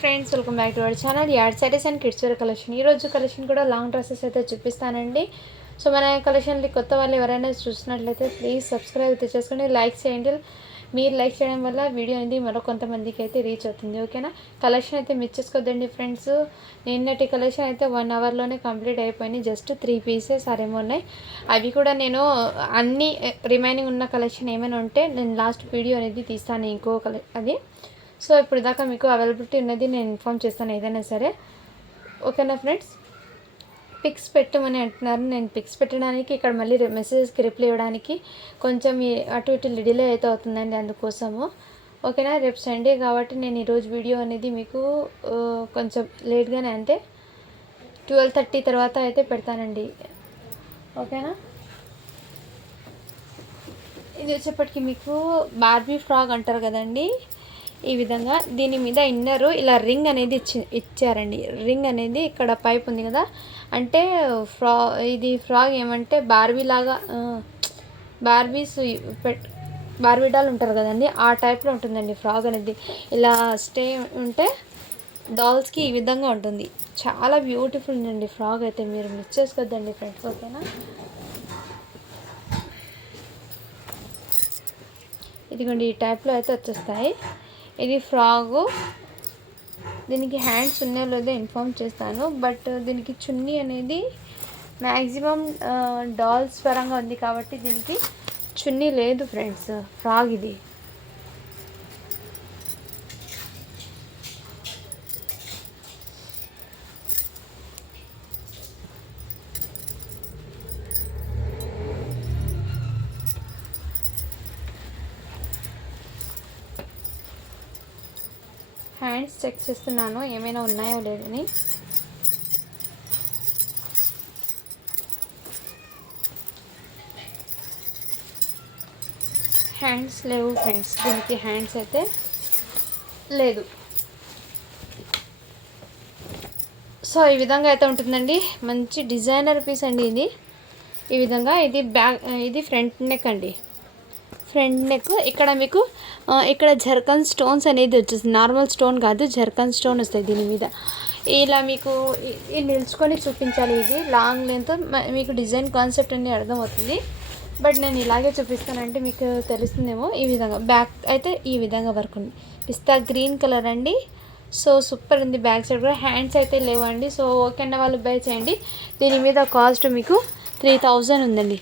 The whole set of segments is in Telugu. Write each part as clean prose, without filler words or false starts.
Friends, welcome back to our channel add sarees and kids wear collection. ఈరోజు కలెక్షన్ కూడా లాంగ్ డ్రెస్సెస్ అయితే చూపిస్తానండి. సో మన కలెక్షన్కి కొత్త వాళ్ళు ఎవరైనా చూసినట్లయితే ప్లీజ్ సబ్స్క్రైబ్ అయితే చేసుకోండి, లైక్ చేయండి. మీరు లైక్ చేయడం వల్ల వీడియో అనేది మరో కొంతమందికి అయితే రీచ్ అవుతుంది. ఓకేనా, కలెక్షన్ అయితే మిస్ చేసుకోద్దండి ఫ్రెండ్స్. నిన్నటి కలెక్షన్ అయితే 1 అవర్లోనే కంప్లీట్ అయిపోయినాయి. జస్ట్ 3 పీసెస్ అరేమో ఉన్నాయి. అవి కూడా నేను అన్ని రిమైనింగ్ ఉన్న కలెక్షన్ ఏమైనా ఉంటే నేను లాస్ట్ వీడియో అనేది తీస్తాను, ఇంకో అది. సో ఇప్పుడు దాకా మీకు అవైలబిలిటీ ఉన్నది నేను ఇన్ఫామ్ చేస్తాను ఏదైనా సరే. ఓకేనా ఫ్రెండ్స్, పిక్స్ పెట్టమని అంటున్నారు. నేను పిక్స్ పెట్టడానికి ఇక్కడ మళ్ళీ మెసేజ్కి రిప్లై ఇవ్వడానికి కొంచెం అటు ఇటు డిలే అయితే అవుతుందండి, అందుకోసము. ఓకేనా, రేపు సండే కాబట్టి నేను ఈరోజు వీడియో అనేది మీకు కొంచెం లేట్గానే, అంటే 12:30 తర్వాత అయితే పెడతానండి. ఓకేనా, ఇది వచ్చేప్పటికి మీకు బార్బీ ఫ్రాక్ అంటారు కదండి, ఈ విధంగా దీని మీద ఇన్నరు ఇలా రింగ్ అనేది ఇచ్చారండి. రింగ్ అనేది ఇక్కడ పైప్ ఉంది కదా, అంటే ఇది ఫ్రాక్ ఏమంటే బార్బీ లాగా, బార్బీ డాల్ ఉంటారు కదండి, ఆ టైప్లో ఉంటుందండి ఫ్రాక్ అనేది. ఇలా స్టే ఉంటే డాల్స్కి ఈ విధంగా ఉంటుంది. చాలా బ్యూటిఫుల్ ఉందండి ఫ్రాక్ అయితే, మీరు మిస్ చేసుకోవద్దండి ఫ్రెండ్స్. ఓకేనా, ఇదిగోండి ఈ టైప్లో అయితే వచ్చేస్తాయి. ఇది ఫ్రాగు, దీనికి హ్యాండ్స్ ఉన్నాయో లేదో ఇన్ఫామ్ చేస్తాను. బట్ దీనికి చున్నీ అనేది మ్యాక్సిమం డాల్స్ పరంగా ఉంది కాబట్టి దీనికి చున్నీ లేదు ఫ్రెండ్స్. ఫ్రాగ్ ఇది. హ్యాండ్స్ చెక్ చేస్తున్నాను ఏమైనా ఉన్నాయో లేదని. హ్యాండ్స్ లేవు ఫ్రెండ్స్, దీనికి హ్యాండ్స్ అయితే లేదు. సో ఈ విధంగా అయితే ఉంటుందండి. మంచి డిజైనర్ పీస్ అండి ఇది. ఈ విధంగా ఇది ఫ్రంట్ నెక్ అండి. ఫ్రంట్ నెక్ ఇక్కడ మీకు ఇక్కడ జర్కన్ స్టోన్స్ అనేది వచ్చేస్తుంది. నార్మల్ స్టోన్ కాదు, జర్కన్ స్టోన్ వస్తాయి దీని మీద. ఇలా మీకు నిల్చుకొని చూపించాలి. ఇది లాంగ్ లెంత్, మీకు డిజైన్ కాన్సెప్ట్ అనేది అర్థమవుతుంది. బట్ నేను ఇలాగే చూపిస్తానంటే మీకు తెలుస్తుందేమో. ఈ విధంగా బ్యాక్ అయితే ఈ విధంగా వర్క్ ఉంది. పిస్తా గ్రీన్ కలర్ అండి. సో సూపర్ ఉంది. బ్యాక్ సైడ్ కూడా హ్యాండ్స్ అయితే లేవండి. సో ఓకే అన్న వాళ్ళు బై చేయండి. దీని మీద కాస్ట్ మీకు 3000 ఉందండి.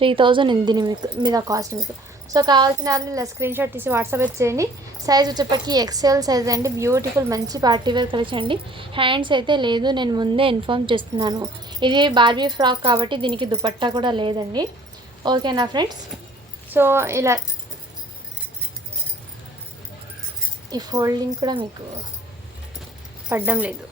3000 ఉంది దీని మీద కాస్ట్ మీకు. సో కావాల్సిన వాళ్ళు ఇలా స్క్రీన్ షాట్ తీసి వాట్సాప్ చేయండి. సైజ్ వచ్చేప్పటికి ఎక్సెల్ సైజ్ అండి. బ్యూటిఫుల్ మంచి పార్టీ వేర్ కలెక్షన్ అండి. హ్యాండ్స్ అయితే లేదు, నేను ముందే ఇన్ఫామ్ చేస్తున్నాను. ఇది బార్బీ ఫ్రాక్ కాబట్టి దీనికి దుపట్టా కూడా లేదండి. ఓకేనా ఫ్రెండ్స్, సో ఇలా ఈ ఫోల్డింగ్ కూడా మీకు పడ్డం లేదు.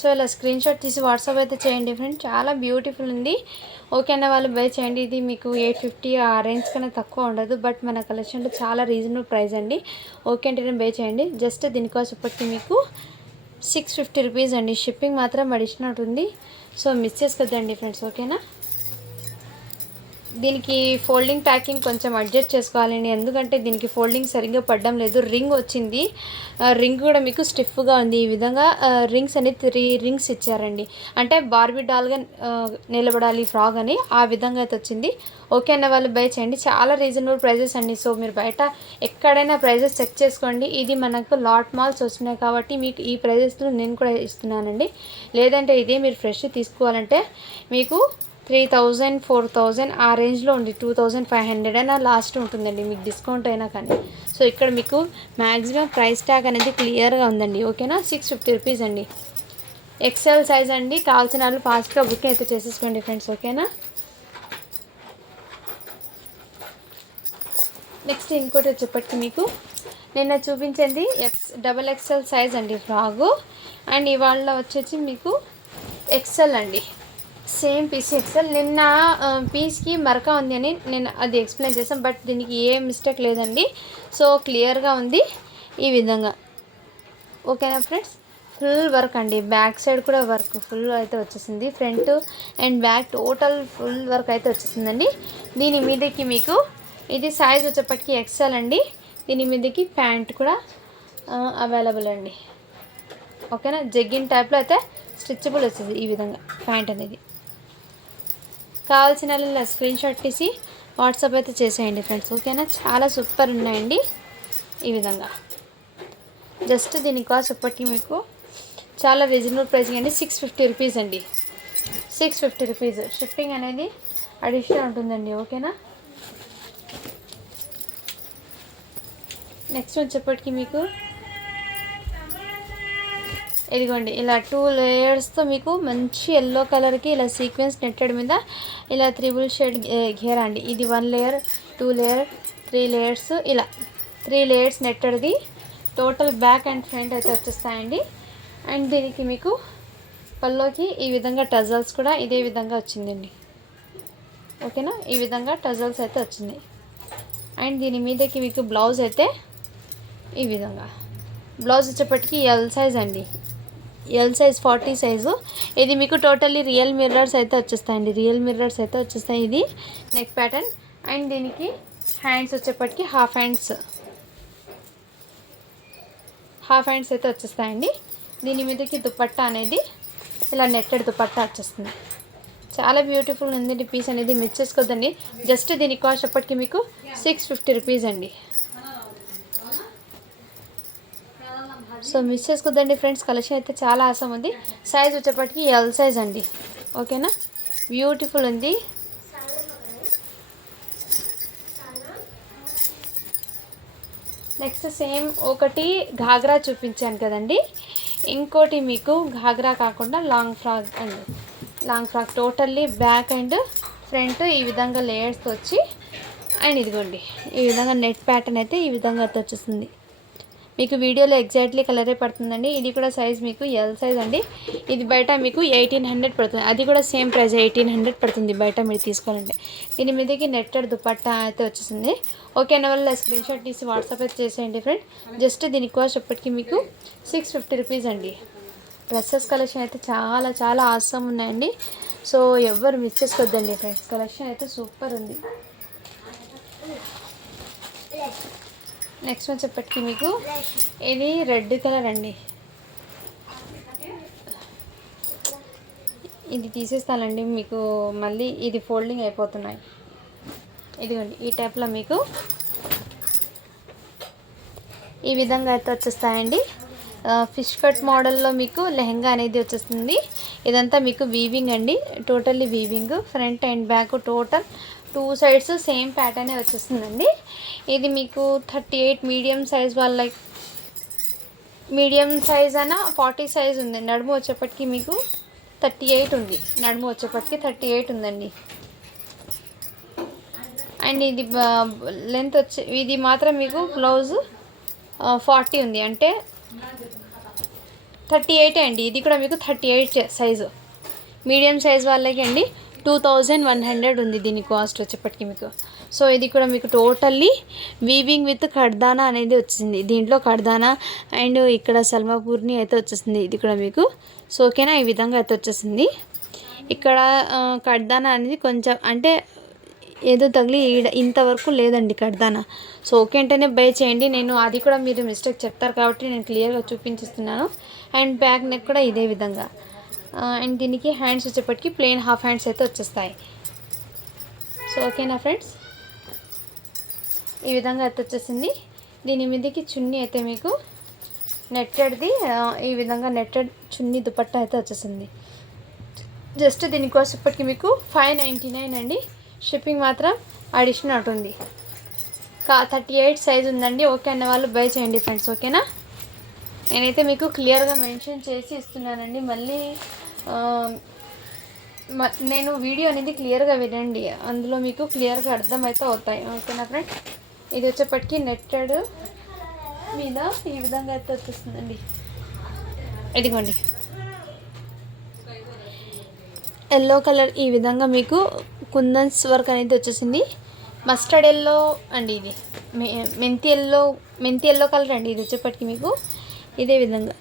సో ఇలా స్క్రీన్ షాట్ తీసి వాట్సాప్ అయితే చేయండి ఫ్రెండ్స్. చాలా బ్యూటిఫుల్ ఉంది. ఓకే అన్న వాళ్ళు బై చేయండి. ఇది మీకు 850 ఆ రేంజ్ కన్నా తక్కువ ఉండదు. బట్ మన కలెక్షన్లో చాలా రీజనబుల్ ప్రైస్ అండి. ఓకే అంటే బై చేయండి. జస్ట్ దీనికోసం ఇప్పటికి మీకు 650 రూపీస్ అండి. షిప్పింగ్ మాత్రం అడిషనల్ ఉంది. సో మిస్ చేసుకోద్దండి ఫ్రెండ్స్. ఓకేనా, దీనికి ఫోల్డింగ్ ప్యాకింగ్ కొంచెం అడ్జస్ట్ చేసుకోవాలండి, ఎందుకంటే దీనికి ఫోల్డింగ్ సరిగ్గా పడడం లేదు. రింగ్ వచ్చింది, రింగ్ కూడా మీకు స్టిఫ్గా ఉంది. ఈ విధంగా రింగ్స్ అనేది 3 రింగ్స్ ఇచ్చారండి, అంటే బార్బీ డాల్గా నిలబడాలి ఫ్రాగ్ అని, ఆ విధంగా అయితే వచ్చింది. ఓకే అన్న వాళ్ళు బై చేయండి. చాలా రీజనబుల్ ప్రైజెస్ అండి. సో మీరు బయట ఎక్కడైనా ప్రైజెస్ చెక్ చేసుకోండి. ఇది మనకు లాట్ మాల్స్ వస్తున్నాయి కాబట్టి మీకు ఈ ప్రైజెస్లో నేను కూడా ఇస్తున్నానండి. లేదంటే ఇదే మీరు ఫ్రెష్ తీసుకోవాలంటే మీకు 3000, 4000 ఆ రేంజ్లో ఉంది. 2500 అయినా లాస్ట్ ఉంటుందండి మీకు, డిస్కౌంట్ అయినా కానీ. సో ఇక్కడ మీకు మ్యాక్సిమం ప్రైస్ ట్యాగ్ అనేది క్లియర్గా ఉందండి. ఓకేనా, 650 రూపీస్ అండి. ఎక్సెల్ సైజ్ అండి. కావాల్సిన వాళ్ళు ఫాస్ట్గా బుకింగ్ అయితే చేసేసుకోండి ఫ్రెండ్స్. ఓకేనా, నెక్స్ట్ ఇంకోటి వచ్చేప్పటికి మీకు నిన్న చూపించింది XXL సైజ్ అండి ఫ్రాగు, అండ్ ఇవాళ వచ్చేసి మీకు ఎక్సెల్ అండి. Same piece XL. నిన్న పీస్కి మరక ఉంది అని నేను అది ఎక్స్ప్లెయిన్ చేశాను, బట్ దీనికి ఏ మిస్టేక్ లేదండి. సో క్లియర్గా ఉంది ఈ విధంగా. ఓకేనా ఫ్రెండ్స్, ఫుల్ వర్క్ అండి, బ్యాక్ సైడ్ కూడా వర్క్ ఫుల్ అయితే వచ్చేసింది, front and back total full work అయితే వచ్చేసిందండి. దీని మీదకి మీకు ఇది సైజ్ వచ్చేప్పటికి ఎక్సెల్ అండి. దీని మీదకి ప్యాంట్ కూడా అవైలబుల్ అండి. ఓకేనా, జగ్గిన్ టైప్లో అయితే స్ట్రెచబుల్ వచ్చేది ఈ విధంగా ప్యాంట్ అనేది. కావాల్సిన వాళ్ళ స్క్రీన్ షాట్ తీసి వాట్సాప్ అయితే చేసేయండి ఫ్రెండ్స్. ఓకేనా, చాలా సూపర్ ఉన్నాయండి ఈ విధంగా. జస్ట్ దీని కాస్ట్ ఇప్పటికీ మీకు చాలా రీజనబుల్ ప్రైస్ అండి, 650 రూపీస్ అండి, 650 రూపీస్. షిప్పింగ్ అనేది అడిషనల్ ఉంటుందండి. ఓకేనా, నెక్స్ట్ వచ్చేప్పటికి మీకు ఇదిగోండి ఇలా 2 లేయర్స్తో మీకు మంచి ఎల్లో కలర్కి ఇలా సీక్వెన్స్ నెట్టెడ్ మీద ఇలా 3 షేడ్ ఘేరా అండి. ఇది 1 లేయర్, 2 లేయర్, 3 లేయర్స్, ఇలా 3 లేయర్స్ నెట్టెడ్ది టోటల్ బ్యాక్ అండ్ ఫ్రంట్ అయితే వచ్చేస్తాయండి. అండ్ దీనికి మీకు పల్లోకి ఈ విధంగా టజల్స్ కూడా ఇదే విధంగా వచ్చిందండి. ఓకేనా, ఈ విధంగా టజల్స్ అయితే వచ్చింది. అండ్ దీని మీదకి మీకు బ్లౌజ్ అయితే ఈ విధంగా, బ్లౌజ్ వచ్చేప్పటికి ఎల్ సైజ్ అండి, ఎల్ సైజ్ 40 సైజు. ఇది మీకు టోటల్లీ రియల్ మిర్రర్స్ అయితే వచ్చేస్తాయండి, రియల్ మిర్రర్స్ అయితే వచ్చేస్తాయి. ఇది నెక్ ప్యాటర్న్. అండ్ దీనికి హ్యాండ్స్ వచ్చేప్పటికి హాఫ్ హ్యాండ్స్ అయితే వచ్చేస్తాయండి. దీని మీదకి దుపట్టా అనేది ఇలా నెట్టెడ్ దుపట్టా వచ్చేస్తుంది. చాలా బ్యూటిఫుల్ ఉంది పీస్ అనేది, మిస్ చేసుకోవద్దండి. జస్ట్ దీని కాస్ట్ అప్పటికి మీకు 650 రూపీస్ అండి. సో మిస్ చేసుకోద్దండి ఫ్రెండ్స్, కలెక్షన్ అయితే చాలా ఆసం ఉంది. సైజ్ వచ్చేప్పటికి ఎల్ సైజ్ అండి. ఓకేనా, బ్యూటిఫుల్ ఉంది. నెక్స్ట్ సేమ్ ఒకటి ఘాగ్రా చూపించాను కదండి, ఇంకోటి మీకు ఘాగ్రా కాకుండా లాంగ్ ఫ్రాక్ అండి. Long frock totally back and front ఈ విధంగా లేయర్స్తో వచ్చి, అండ్ ఇదిగోండి ఈ విధంగా నెట్ ప్యాటర్న్ అయితే ఈ విధంగా అయితే వచ్చేస్తుంది. మీకు వీడియోలో ఎగ్జాక్ట్లీ కలరే పడుతుందండి. ఇది కూడా సైజ్ మీకు ఎల్ సైజ్ అండి. ఇది బయట మీకు 1800 పడుతుంది, అది కూడా సేమ్ ప్రైస్ 1800 పడుతుంది బయట మీరు తీసుకోవాలంటే. దీని మీదకి నెట్టెడ్ దుపట్టా అయితే వచ్చేసింది. ఓకే అన్న వల్ల స్క్రీన్ షాట్ తీసి వాట్సాప్ అయితే చేసేయండి ఫ్రెండ్. జస్ట్ దీని కాస్ట్ ఇప్పటికీ మీకు 650 రూపీస్ అండి. డ్రెస్సెస్ కలెక్షన్ అయితే చాలా చాలా ఆసమ్ ఉన్నాయండి. సో ఎవరు మిస్ చేసుకోవద్దండి ఫ్రెండ్స్, కలెక్షన్ అయితే సూపర్ ఉంది. నెక్స్ట్ వచ్చేప్పటికి మీకు ఇది రెడ్ కలర్ అండి. ఇది తీసేస్తానండి, మీకు మళ్ళీ ఇది ఫోల్డింగ్ అయిపోతున్నాయి. ఇదిగోండి ఈ టైప్లో మీకు ఈ విధంగా అయితే వచ్చేస్తాయండి. ఫిష్ కట్ మోడల్లో మీకు లెహంగా అనేది వచ్చేస్తుంది. ఇదంతా మీకు వీవింగ్ అండి, totally weaving. Front and back total 2 sides same ప్యాటర్నే వచ్చేస్తుందండి. ఇది మీకు 38 మీడియం సైజ్ వాళ్ళకి, మీడియం సైజ్ అయినా 40 సైజ్ ఉంది. నడుము వచ్చేప్పటికి మీకు 38 ఉంది, నడుము వచ్చేప్పటికి 38 ఉందండి. అండ్ ఇది లెంత్ వచ్చి ఇది మాత్రం మీకు బ్లౌజ్ 40 ఉంది, అంటే 38 అండి. ఇది కూడా మీకు 38 సైజు, మీడియం సైజ్ వాళ్ళకి అండి. 2100 ఉంది దీని కాస్ట్ వచ్చేప్పటికి మీకు. సో ఇది కూడా మీకు టోటల్లీ వీవింగ్ విత్ కడ్దానా అనేది వచ్చింది. దీంట్లో కడ్దానా అండ్ ఇక్కడ సల్మాపూర్ని అయితే వచ్చేసింది ఇది కూడా మీకు. సో ఓకేనా, ఈ విధంగా అయితే వచ్చేసింది. ఇక్కడ కడ్దానా అనేది కొంచెం అంటే ఏదో తగిలి ఇంతవరకు లేదండి కడ్దానా. సో ఓకే అంటేనే బై చేయండి. నేను అది కూడా మీరు మిస్టేక్ చెప్తారు కాబట్టి నేను క్లియర్గా చూపించిస్తున్నాను. అండ్ బ్యాక్ నెక్ కూడా ఇదే విధంగా. అండ్ దీనికి హ్యాండ్స్ వచ్చేప్పటికి ప్లెయిన్ హాఫ్ హ్యాండ్స్ అయితే వచ్చేస్తాయి. సో ఓకేనా ఫ్రెండ్స్, ఈ విధంగా అయితే వచ్చేసింది. దీని మీదకి చున్నీ అయితే మీకు నెట్టెడ్ది ఈ విధంగా నెట్టెడ్ చున్నీ దుపట్టా అయితే వచ్చేసింది. జస్ట్ దీనికోసం ఇప్పటికి మీకు 599 అండి. షిప్పింగ్ మాత్రం అడిషనల్ ఉంటుంది. 38 సైజ్ ఉందండి. ఓకే అన్న వాళ్ళు బై చేయండి ఫ్రెండ్స్. ఓకేనా, నేనైతే మీకు క్లియర్గా మెన్షన్ చేసి ఇస్తున్నానండి. మళ్ళీ నేను వీడియో అనేది క్లియర్గా వినండి, అందులో మీకు క్లియర్గా అర్థమైతే అవుతాయి. ఓకేనా ఫ్రెండ్స్, ఇది వచ్చేప్పటికి నెట్టెడ్ మీద ఈ విధంగా అయితే వచ్చేస్తుందండి. ఇదిగోండి ఎల్లో కలర్ ఈ విధంగా మీకు కుందన్స్ వర్క్ అనేది వచ్చేసింది. మస్టర్డ్ ఎల్లో అండి, ఇది మెంతి ఎల్లో కలర్ అండి. ఇది వచ్చేప్పటికి మీకు ఇదే విధంగా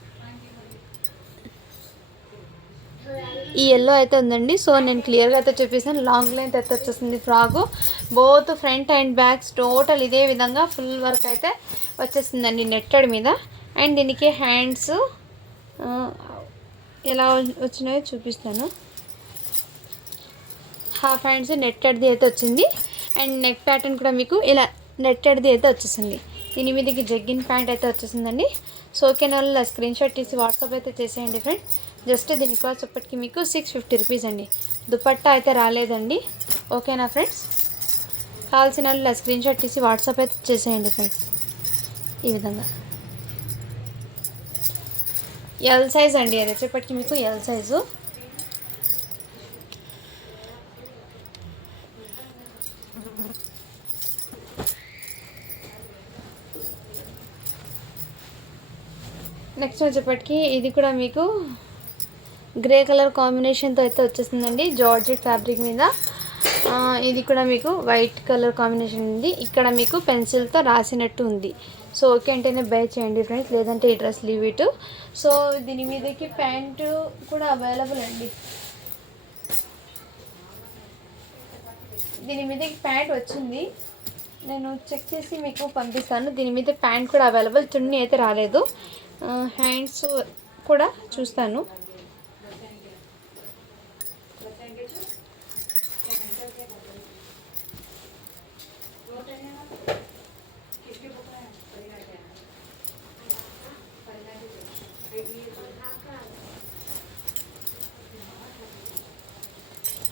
ఈ ఎల్లో అయితే ఉందండి. సో నేను క్లియర్గా అయితే చూపిస్తాను. లాంగ్ లెంత్ అయితే వచ్చేస్తుంది frock. Both front and backs total ఇదే విధంగా ఫుల్ వర్క్ అయితే వచ్చేస్తుందండి నెట్టెడ్ మీద. అండ్ దీనికి హ్యాండ్స్ ఎలా వచ్చినాయో చూపిస్తాను. హాఫ్ హ్యాండ్స్ నెట్టెడ్ది అయితే వచ్చింది. అండ్ నెక్ ప్యాటర్న్ కూడా మీకు ఇలా నెట్టెడ్ది అయితే వచ్చేసింది. దీని మీదకి జగ్గిన్ ప్యాంట్ అయితే వచ్చేసిందండి. సో ఓకేనా వాళ్ళు స్క్రీన్ షాట్ తీసి వాట్సాప్ అయితే చేసేయండి ఫ్రెండ్. జస్ట్ దీని కాస్ట్ ఇప్పటికి మీకు 650 రూపీస్ అండి. దుపట్టా అయితే రాలేదండి. ఓకేనా ఫ్రెండ్స్, కావాల్సిన వాళ్ళు స్క్రీన్ షాట్ తీసి వాట్సాప్ అయితే చేసేయండి ఫ్రెండ్స్. ఈ విధంగా ఎల్ సైజ్ అండి, అది వచ్చేప్పటికి మీకు ఎల్ సైజు. నెక్స్ట్ వచ్చేప్పటికి ఇది కూడా మీకు గ్రే కలర్ కాంబినేషన్తో అయితే వచ్చేస్తుందండి, జార్జెట్ ఫ్యాబ్రిక్ మీద. ఇది కూడా మీకు వైట్ కలర్ కాంబినేషన్ ఉంది. ఇక్కడ మీకు పెన్సిల్తో రాసినట్టు ఉంది. సో ఓకే అంటేనే బై చేయండి ఫ్రెండ్స్, లేదంటే ఈ డ్రెస్ లీవ్ ఇట్. సో దీని మీదకి ప్యాంటు కూడా అవైలబుల్ అండి. దీని మీదకి ప్యాంట్ వచ్చింది, నేను చెక్ చేసి మీకు పంపిస్తాను. దీని మీద ప్యాంట్ కూడా అవైలబుల్, చున్నీ అయితే రాలేదు. హ్యాండ్స్ కూడా చూస్తాను.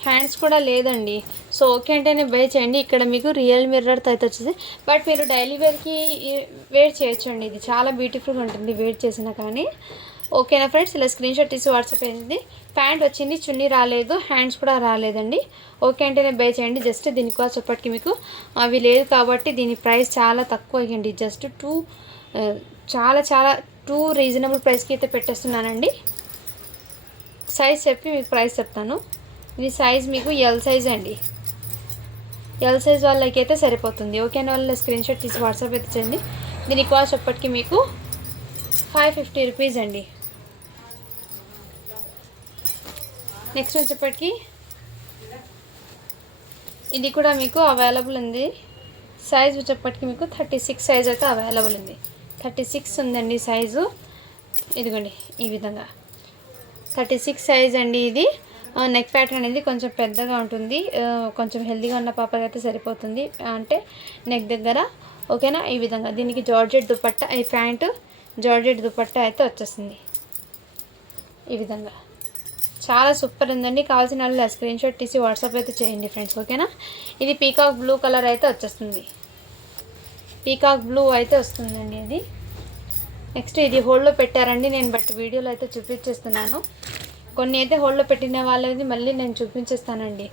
హ్యాండ్స్ కూడా లేదండి. సో ఓకే అంటేనే బై చేయండి. ఇక్కడ మీకు రియల్ మిర్రర్తో అయితే వచ్చేసి, బట్ మీరు డైలీ వేర్కి వేర్ చేయొచ్చండి. ఇది చాలా బ్యూటిఫుల్గా ఉంటుంది వేర్ చేసినా కానీ. ఓకేనా ఫ్రెండ్స్, ఇలా స్క్రీన్ షాట్ తీసి వాట్సాప్ అయింది. ప్యాంట్ వచ్చింది, చున్నీ రాలేదు, హ్యాండ్స్ కూడా రాలేదండి. ఓకే అంటేనే బై చేయండి. జస్ట్ దీని కాస్ట్ చెప్పటికి మీకు అవి లేదు కాబట్టి దీని ప్రైస్ చాలా తక్కువ అయ్యండి. జస్ట్ చాలా టూ రీజనబుల్ ప్రైస్కి అయితే పెట్టేస్తున్నానండి. సైజ్ చెప్పి మీకు ప్రైస్ చెప్తాను. ఇది సైజ్ మీకు ఎల్ సైజ్ అండి. ఎల్ సైజ్ వాళ్ళకి అయితే సరిపోతుంది. ఓకేనా వాళ్ళ స్క్రీన్ షాట్ తీసి వాట్సాప్ అయితే చేయండి. దీని కాస్ట్ ఎప్పటికీ మీకు 550 రూపీస్ అండి. నెక్స్ట్ వచ్చేప్పటికి ఇది కూడా మీకు అవైలబుల్ ఉంది. సైజ్ వచ్చేప్పటికి మీకు 36 సైజ్ అయితే అవైలబుల్ ఉంది. 36 ఉందండి సైజు. ఇదిగోండి ఈ విధంగా 36 సైజ్ అండి. ఇది నెక్ ప్యాటర్న్ అనేది కొంచెం పెద్దగా ఉంటుంది. కొంచెం హెల్దీగా ఉన్న పాపకి అయితే సరిపోతుంది, అంటే నెక్ దగ్గర. ఓకేనా, ఈ విధంగా దీనికి జార్జెట్ దుపట్టా, ఈ ప్యాంటు జార్జెట్ దుపట్టా అయితే వచ్చేస్తుంది. ఈ విధంగా చాలా సూపర్ ఉందండి. కావాల్సిన వాళ్ళు స్క్రీన్ షాట్ తీసి వాట్సాప్ అయితే చేయండి ఫ్రెండ్స్. ఓకేనా, ఇది పీకాక్ బ్లూ కలర్ అయితే వచ్చేస్తుంది. పీకాక్ బ్లూ అయితే వస్తుందండి ఇది. నెక్స్ట్ ఇది హోల్డ్లో పెట్టారండి, నేను బట్ వీడియోలో అయితే చూపించేస్తున్నాను. కొన్ని అయితే హోల్డ్లో పెట్టిన వాళ్ళది మళ్ళీ నేను చూపించేస్తానండి.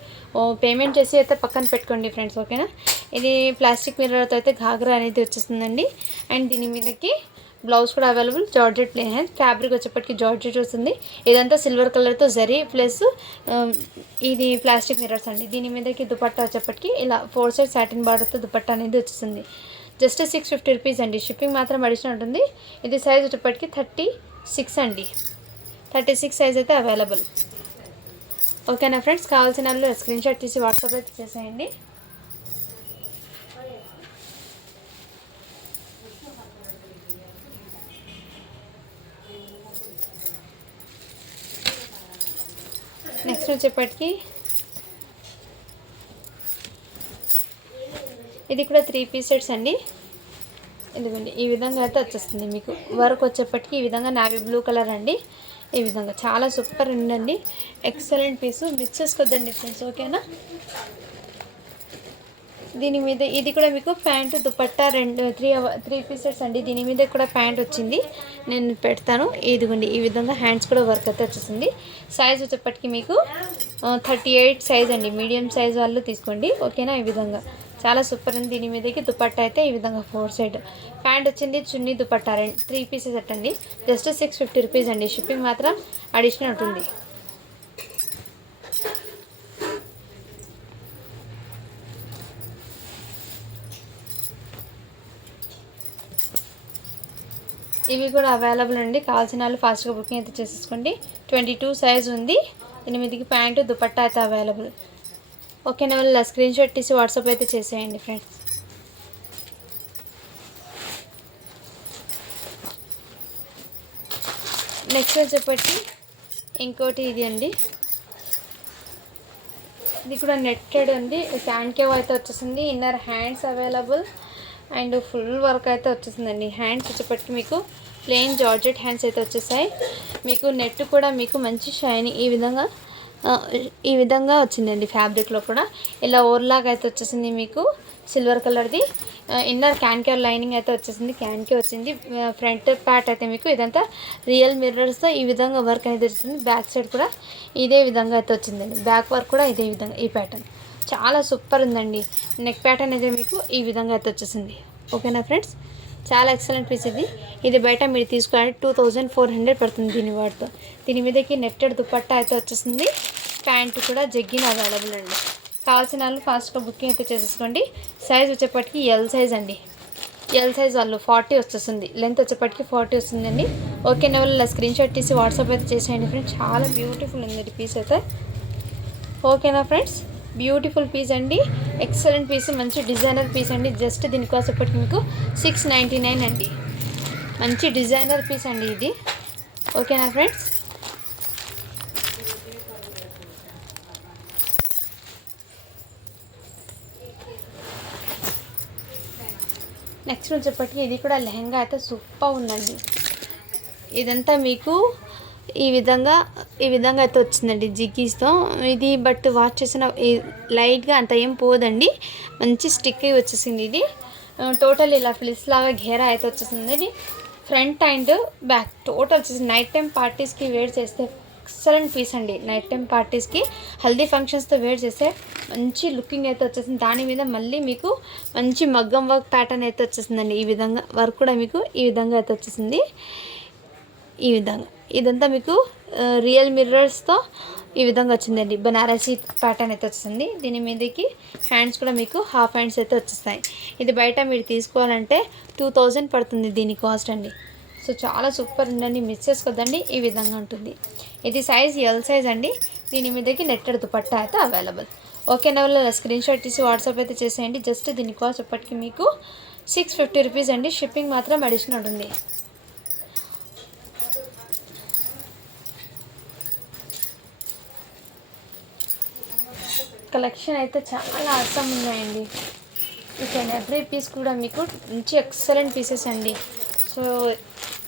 పేమెంట్ చేసి అయితే పక్కన పెట్టుకోండి ఫ్రెండ్స్. ఓకేనా, ఇది ప్లాస్టిక్ మిర్రర్తో అయితే ఘాగ్రా అనేది వచ్చేస్తుందండి. అండ్ దీని మీదకి బ్లౌజ్ కూడా available. Georgette plain hand, fabric వచ్చేప్పటికి జార్జెట్ వస్తుంది. ఇదంతా సిల్వర్ కలర్తో జరీ ప్లస్ ఇది ప్లాస్టిక్ మిర్రర్స్ అండి. దీని మీదకి దుపట్టా వచ్చేప్పటికి ఇలా 4 సైడ్ సాటిన్ బార్డర్తో దుపట్టా అనేది వచ్చేస్తుంది. జస్ట్ 650 రూపీస్ అండి. షిప్పింగ్ మాత్రం అడిషనల్ ఉంటుంది. ఇది సైజ్ వచ్చేప్పటికి 36 అండి. 36 సైజ్ అయితే అవైలబుల్. ఓకేనా ఫ్రెండ్స్, కావాల్సిన వాళ్ళు స్క్రీన్ షాట్ తీసి వాట్సాప్ అయితే చేసేయండి. నెక్స్ట్ వచ్చేప్పటికి ఇది కూడా 3 పీస్ సెట్స్ అండి. ఇదిగోండి ఈ విధంగా అయితే వచ్చేస్తుంది. మీకు వర్క్ వచ్చేప్పటికి ఈ విధంగా నావీ బ్లూ కలర్ అండి. ఈ విధంగా చాలా సూపర్ ఉందండి, ఎక్సలెంట్ పీసు. మిక్స్ చేసుకోద్దండి ఫ్రెండ్స్. ఓకేనా, దీని మీద ఇది కూడా మీకు ప్యాంటు దుపట్టా 3 పీసెస్ అండి. దీని మీద కూడా ప్యాంట్ వచ్చింది, నేను పెడతాను. ఇదిగోండి ఈ విధంగా హ్యాండ్స్ కూడా వర్క్ అయితే వచ్చేసింది. సైజ్ వచ్చేప్పటికి మీకు 38 సైజ్ అండి. మీడియం సైజ్ వాళ్ళు తీసుకోండి. ఓకేనా, ఈ విధంగా చాలా సూపర్ ఉంది. దీని మీదకి దుపట్టా అయితే ఈ విధంగా 4 సైడ్ ప్యాంట్ వచ్చింది, చున్నీ దుపట్టా 3 పీసెస్ సెట్ అండి. జస్ట్ 650 రూపీస్ అండి. షిప్పింగ్ మాత్రం అడిషనల్ ఉంటుంది. ఇవి కూడా అవైలబుల్ అండి. కావాల్సిన వాళ్ళు ఫాస్ట్గా బుకింగ్ అయితే చేసేసుకోండి. 22 సైజ్ ఉంది. దీని మీదకి ప్యాంటు దుపట్టా అయితే అవైలబుల్. ఓకేనా, వాళ్ళ స్క్రీన్ షాట్ తీసి వాట్సాప్ అయితే చేసేయండి ఫ్రెండ్స్. నెక్స్ట్ వచ్చేప్పటికి ఇంకోటి ఇది అండి, ఇది కూడా నెట్టెడ్ అండి. క్యాన్కేవ్ అయితే వచ్చేసింది. Inner hands available and full work అయితే వచ్చేసిందండి. హ్యాండ్స్ వచ్చేప్పటికి మీకు ప్లెయిన్ జార్జెట్ హ్యాండ్స్ అయితే వచ్చేసాయి. మీకు నెట్ కూడా మీకు మంచి షైనీ ఈ విధంగా వచ్చిందండి. ఫ్యాబ్రిక్లో కూడా ఇలా ఓవర్లాగా అయితే వచ్చేసింది మీకు సిల్వర్ కలర్ది. ఇన్నర్ క్యాన్కే లైనింగ్ అయితే వచ్చేసింది, క్యాన్కే వచ్చింది. ఫ్రంట్ పార్ట్ అయితే మీకు ఇదంతా రియల్ మిర్రర్స్తో ఈ విధంగా వర్క్ అనేది వచ్చింది. బ్యాక్ సైడ్ కూడా ఇదే విధంగా అయితే వచ్చిందండి. బ్యాక్ వర్క్ కూడా ఇదే విధంగా ఈ ప్యాటర్న్ చాలా సూపర్ ఉందండి. నెక్ ప్యాటర్న్ అయితే మీకు ఈ విధంగా అయితే వచ్చేసింది. ఓకేనా ఫ్రెండ్స్, చాలా ఎక్సలెంట్ పీస్ ఇది. ఇది బయట మీరు తీసుకోవాలంటే 2400 పడుతుంది దీని వాటితో. దీని మీదకి నెట్టెడ్ దుపట్టా అయితే వచ్చేసింది. ప్యాంటు కూడా జగ్గిన అవైలబుల్ అండి. కావాల్సిన వాళ్ళు ఫాస్ట్గా బుకింగ్ అయితే చేసేసుకోండి. సైజ్ వచ్చేప్పటికి ఎల్ సైజ్ అండి. ఎల్ సైజ్ వాళ్ళు 40 వచ్చేస్తుంది. లెంత్ వచ్చేప్పటికి 40 వస్తుందండి. ఓకేనా, వాళ్ళు స్క్రీన్ షాట్ తీసి వాట్సాప్ అయితే చేసేయండి ఫ్రెండ్స్. చాలా బ్యూటిఫుల్ ఉంది పీస్ అయితే. ఓకేనా ఫ్రెండ్స్, బ్యూటిఫుల్ పీస్ అండి, ఎక్సలెంట్ పీస్, మంచి డిజైనర్ పీస్ అండి. జస్ట్ దీనికోసం ఇప్పటికి మీకు 699 అండి. మంచి డిజైనర్ పీస్ అండి ఇది. ఓకేనా ఫ్రెండ్స్, నెక్స్ట్ వచ్చేప్పటికి ఇది కూడా లెహంగా అయితే సూపర్ ఉందండి. ఇదంతా మీకు ఈ విధంగా అయితే వచ్చిందండి జిగ్గీస్తో. ఇది బట్ వాష్ చేసిన లైట్గా అంత ఏం పోదండి, మంచి స్టిక్ వచ్చేసింది. ఇది టోటల్ ఇలా ఫ్లిస్ లాగా ఘేరా అయితే వచ్చేసింది. ఇది ఫ్రంట్ అండ్ బ్యాక్ టోటల్ వచ్చేసి నైట్ టైం పార్టీస్కి వేర్ చేస్తే ఎక్సలెంట్ పీస్ అండి. నైట్ టైం పార్టీస్కి హల్దీ ఫంక్షన్స్తో వేర్ చేస్తే మంచి లుకింగ్ అయితే వచ్చేసింది. దాని మీద మళ్ళీ మీకు మంచి మగ్గం వర్క్ ప్యాటర్న్ అయితే వచ్చేసిందండి. ఈ విధంగా వర్క్ కూడా మీకు ఈ విధంగా అయితే వచ్చేసింది. ఈ విధంగా ఇదంతా మీకు రియల్ మిర్రర్స్తో ఈ విధంగా వచ్చిందండి. బనారసీ ప్యాటర్న్ అయితే వచ్చింది. దీని మీదకి హ్యాండ్స్ కూడా మీకు హాఫ్ హ్యాండ్స్ అయితే వచ్చేస్తాయి. ఇది బయట మీరు తీసుకోవాలంటే 2000 పడుతుంది దీని కాస్ట్ అండి. సో చాలా సూపర్ ఉందండి, మిస్ చేసుకోద్దండి. ఈ విధంగా ఉంటుంది. ఇది సైజ్ ఎల్ సైజ్ అండి. దీని మీదకి నెట్టెడ్ దుపట్టా అయితే అవైలబుల్. ఓకేనా, వాళ్ళ స్క్రీన్ షాట్ తీసి వాట్సాప్ అయితే చేసేయండి. జస్ట్ దీని కాస్ట్ ఇప్పటికి మీకు 650 రూపీస్ అండి. షిప్పింగ్ మాత్రం అడిషనల్ ఉంటుంది. కలెక్షన్ అయితే చాలా అవసరం ఉన్నాయండి. ఇక ఎవ్రీ పీస్ కూడా మీకు మంచి ఎక్సలెంట్ పీసెస్ అండి. సో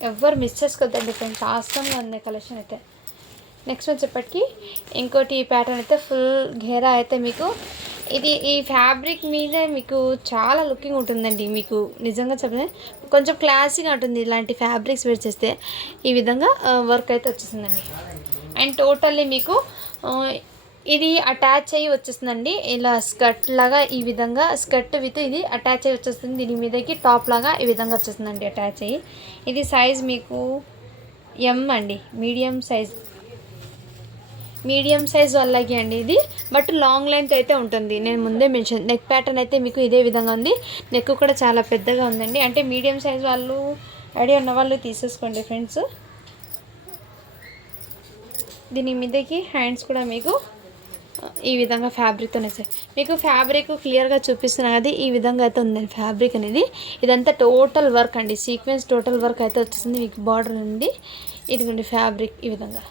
ఎవరు మిస్ చేసుకోవద్దండి ఫ్రెండ్స్, అవసరంగా ఉంది కలెక్షన్ అయితే. నెక్స్ట్ వచ్చేప్పటికి ఇంకోటి ఈ ప్యాటర్న్ అయితే ఫుల్ ఘేరా అయితే మీకు ఈ ఫ్యాబ్రిక్ మీద మీకు చాలా లుకింగ్ ఉంటుందండి. మీకు నిజంగా చెప్పిన కొంచెం క్లాసీగా ఉంటుంది. ఇలాంటి ఫ్యాబ్రిక్స్ వేర్ చేస్తే ఈ విధంగా వర్క్ అయితే వచ్చేసిందండి. అండ్ టోటల్లీ మీకు ఇది అటాచ్ అయ్యి వచ్చేస్తుందండి. ఇలా స్కర్ట్ లాగా ఈ విధంగా స్కర్ట్ విత్ ఇది అటాచ్ అయ్యి వచ్చేస్తుంది. దీని మీదకి టాప్ లాగా ఈ విధంగా వచ్చేస్తుందండి అటాచ్ అయ్యి. ఇది సైజ్ మీకు ఎం అండి, మీడియం సైజ్ వాళ్ళకి అండి ఇది. బట్ లాంగ్ లెంత్ అయితే ఉంటుంది. నేను ముందే మెన్షన్ నెక్ ప్యాటర్న్ అయితే మీకు ఇదే విధంగా ఉంది. నెక్ కూడా చాలా పెద్దగా ఉందండి. అంటే మీడియం సైజ్ వాళ్ళు ఐడియా ఉన్న వాళ్ళు తీసేసుకోండి ఫ్రెండ్స్. దీని మీదకి హ్యాండ్స్ కూడా మీకు ఈ విధంగా ఫ్యాబ్రిక్తోనే సార్ మీకు ఫ్యాబ్రిక్ క్లియర్గా చూపిస్తున్నా కదా, ఈ విధంగా అయితే ఉందండి ఫ్యాబ్రిక్ అనేది. ఇదంతా టోటల్ వర్క్ అండి, సీక్వెన్స్ టోటల్ వర్క్ అయితే వచ్చేసింది. మీకు బార్డర్ నుండి ఇదిగోండి ఫ్యాబ్రిక్ ఈ విధంగా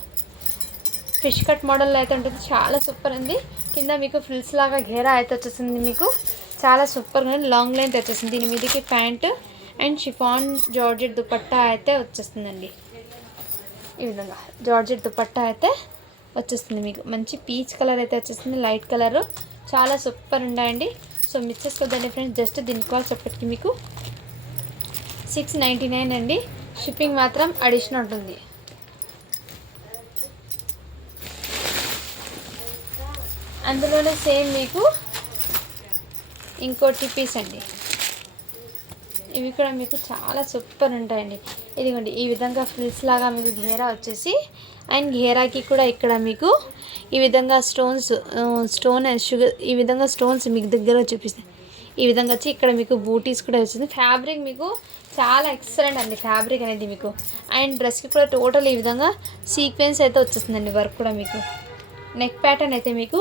ఫిష్ కట్ మోడల్లో అయితే ఉంటుంది. చాలా సూపర్ ఉంది. కింద మీకు ఫ్రిల్స్ లాగా ఘేరా అయితే వచ్చేసింది. మీకు చాలా సూపర్గా ఉంది. లాంగ్ లెంత్ వచ్చేసింది. దీని మీదకి pant and chiffon georgette dupatta అయితే వచ్చేస్తుందండి. ఈ విధంగా జార్జెట్ దుపట్టా అయితే వచ్చేస్తుంది. మీకు మంచి పీచ్ కలర్ అయితే వచ్చేస్తుంది, లైట్ కలర్. చాలా సూపర్ ఉన్నాయండి. సో మిస్ చేసుకోవద్దండి ఫ్రెండ్స్. జస్ట్ దీని కాస్ట్ చెప్పటికి మీకు 699 అండి. షిప్పింగ్ మాత్రం అడిషనల్ ఉంటుంది. అందులోనే సేమ్ మీకు ఇంకోటి పీస్ అండి. ఇవి కూడా మీకు చాలా సూపర్ ఉంటాయండి. ఇదిగోండి ఈ విధంగా ఫ్రిల్స్ లాగా మీకు ఘేరా వచ్చేసి అండ్ ఘేరాకి కూడా ఇక్కడ మీకు ఈ విధంగా స్టోన్ అండ్ షుగర్ ఈ విధంగా స్టోన్స్ మీకు దగ్గర చూపిస్తాయి. ఈ విధంగా వచ్చి ఇక్కడ మీకు బూటీస్ కూడా వచ్చింది. ఫ్యాబ్రిక్ మీకు చాలా ఎక్సలెంట్ అండి ఫ్యాబ్రిక్ అనేది మీకు. అండ్ డ్రెస్కి కూడా టోటల్ ఈ విధంగా సీక్వెన్స్ అయితే వచ్చేస్తుందండి వర్క్ కూడా మీకు. నెక్ ప్యాటర్న్ అయితే మీకు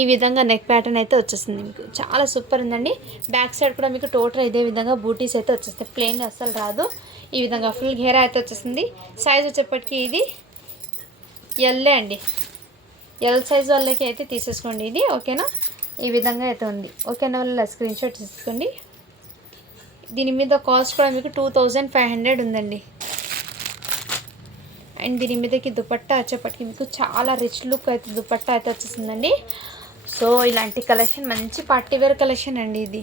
ఈ విధంగా నెక్ ప్యాటర్న్ అయితే వచ్చేస్తుంది. మీకు చాలా సూపర్ ఉందండి. బ్యాక్ సైడ్ కూడా మీకు టోటల్ ఇదే విధంగా బూటీస్ అయితే వచ్చేస్తాయి. ప్లెయిన్ అస్సలు రాదు. ఈ విధంగా ఫుల్ ఘేరా అయితే వచ్చేస్తుంది. సైజ్ వచ్చేప్పటికి ఇది ఎల్లే అండి. ఎల్ సైజ్ వాళ్ళకి అయితే తీసేసుకోండి ఇది. ఓకేనా, ఈ విధంగా అయితే ఉంది. ఓకేనా, వాళ్ళ స్క్రీన్ షాట్ తీసుకోండి. దీని మీద కాస్ట్ కూడా మీకు 2500 ఉందండి. అండ్ దీని మీదకి దుపట్టా వచ్చేప్పటికి మీకు చాలా రిచ్ లుక్ అయితే దుపట్టా అయితే వచ్చేసిందండి. సో ఇలాంటి కలెక్షన్ మంచి పార్టీవేర్ కలెక్షన్ అండి. ఇది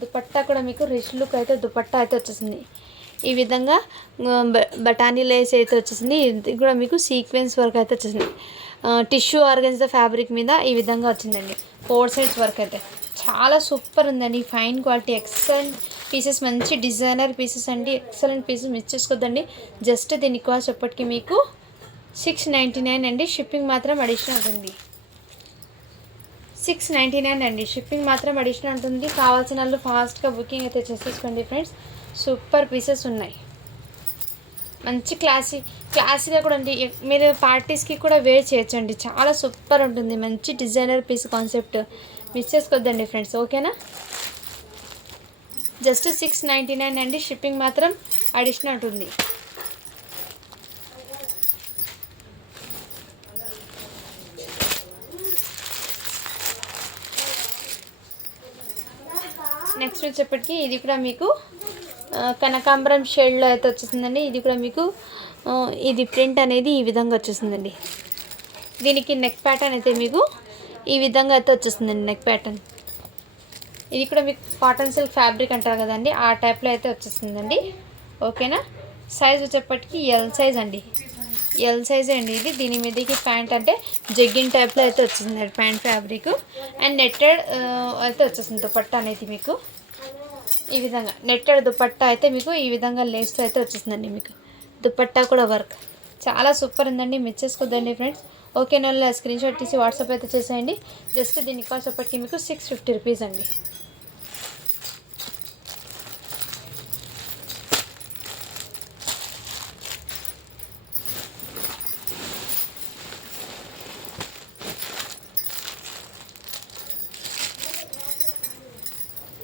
దుపట్టా కూడా మీకు రిచ్ లుక్ అయితే దుపట్టా అయితే వచ్చేసింది. ఈ విధంగా బటానీ లేస్ అయితే వచ్చేసింది. ఇది కూడా మీకు సీక్వెన్స్ వర్క్ అయితే వచ్చేసింది. టిష్యూ ఆర్గన్జా ఫ్యాబ్రిక్ మీద ఈ విధంగా వచ్చిందండి. 4 సైడ్స్ వర్క్ అయితే చాలా సూపర్ ఉందండి. ఫైన్ క్వాలిటీ ఎక్సలెంట్ పీసెస్, మంచి డిజైనర్ పీసెస్ అండి. ఎక్సలెంట్ పీసెస్ మిస్ చేసుకోద్దండి. జస్ట్ దీని కాస్ట్ ఎప్పటికీ మీకు 699 అండి. షిప్పింగ్ మాత్రం అడిషనల్ ఉంటుంది. 699 అండి. షిప్పింగ్ మాత్రం అడిషనల్ ఉంటుంది. కావాల్సిన వాళ్ళు ఫాస్ట్గా బుకింగ్ అయితే చేసేసుకోండి ఫ్రెండ్స్. సూపర్ పీసెస్ ఉన్నాయి. మంచి క్లాసీగా కూడా ఉంది. మీరు పార్టీస్కి కూడా వేర్ చేయొచ్చండి. చాలా సూపర్ ఉంటుంది. మంచి డిజైనర్ పీస్ కాన్సెప్ట్ మిస్ చేసుకోవద్దండి ఫ్రెండ్స్. ఓకేనా, జస్ట్ 699 అండి. షిప్పింగ్ మాత్రం అడిషనల్ ఉంటుంది. నెక్స్ట్ వచ్చేప్పటికి ఇది కూడా మీకు కనకాంబరం షేడ్లో అయితే వచ్చేసిందండి. ఇది కూడా మీకు ఇది ప్రింట్ అనేది ఈ విధంగా వచ్చేసిందండి. దీనికి నెక్ ప్యాటర్న్ అయితే మీకు ఈ విధంగా అయితే వచ్చేస్తుందండి. నెక్ ప్యాటర్న్ ఇది కూడా మీకు కాటన్ సిల్క్ ఫ్యాబ్రిక్ అంటారు కదండి, ఆ టైప్లో అయితే వచ్చేస్తుందండి. ఓకేనా, సైజ్ వచ్చేప్పటికి ఎల్ సైజ్ అండి. ఎల్ సైజే అండి ఇది. దీని మీదకి ప్యాంట్ అంటే జగ్గిన్ టైప్లో అయితే వచ్చేసింది ప్యాంట్ ఫ్యాబ్రిక్. అండ్ నెట్టెడ్ అయితే వచ్చేసింది దుపట్టా అనేది మీకు ఈ విధంగా. నెట్టెడ్ దుపట్టా అయితే మీకు ఈ విధంగా లేస్తో అయితే వచ్చేసిందండి. మీకు దుపట్టా కూడా వర్క్ చాలా సూపర్ ఉందండి. మిస్ చేసుకోద్దండి ఫ్రెండ్స్. ఓకేనా, స్క్రీన్ షాట్ తీసి వాట్సాప్ అయితే చేసేయండి. జస్ట్ దీని కాస్ట్ ఎప్పటికీ మీకు 650 రూపీస్ అండి.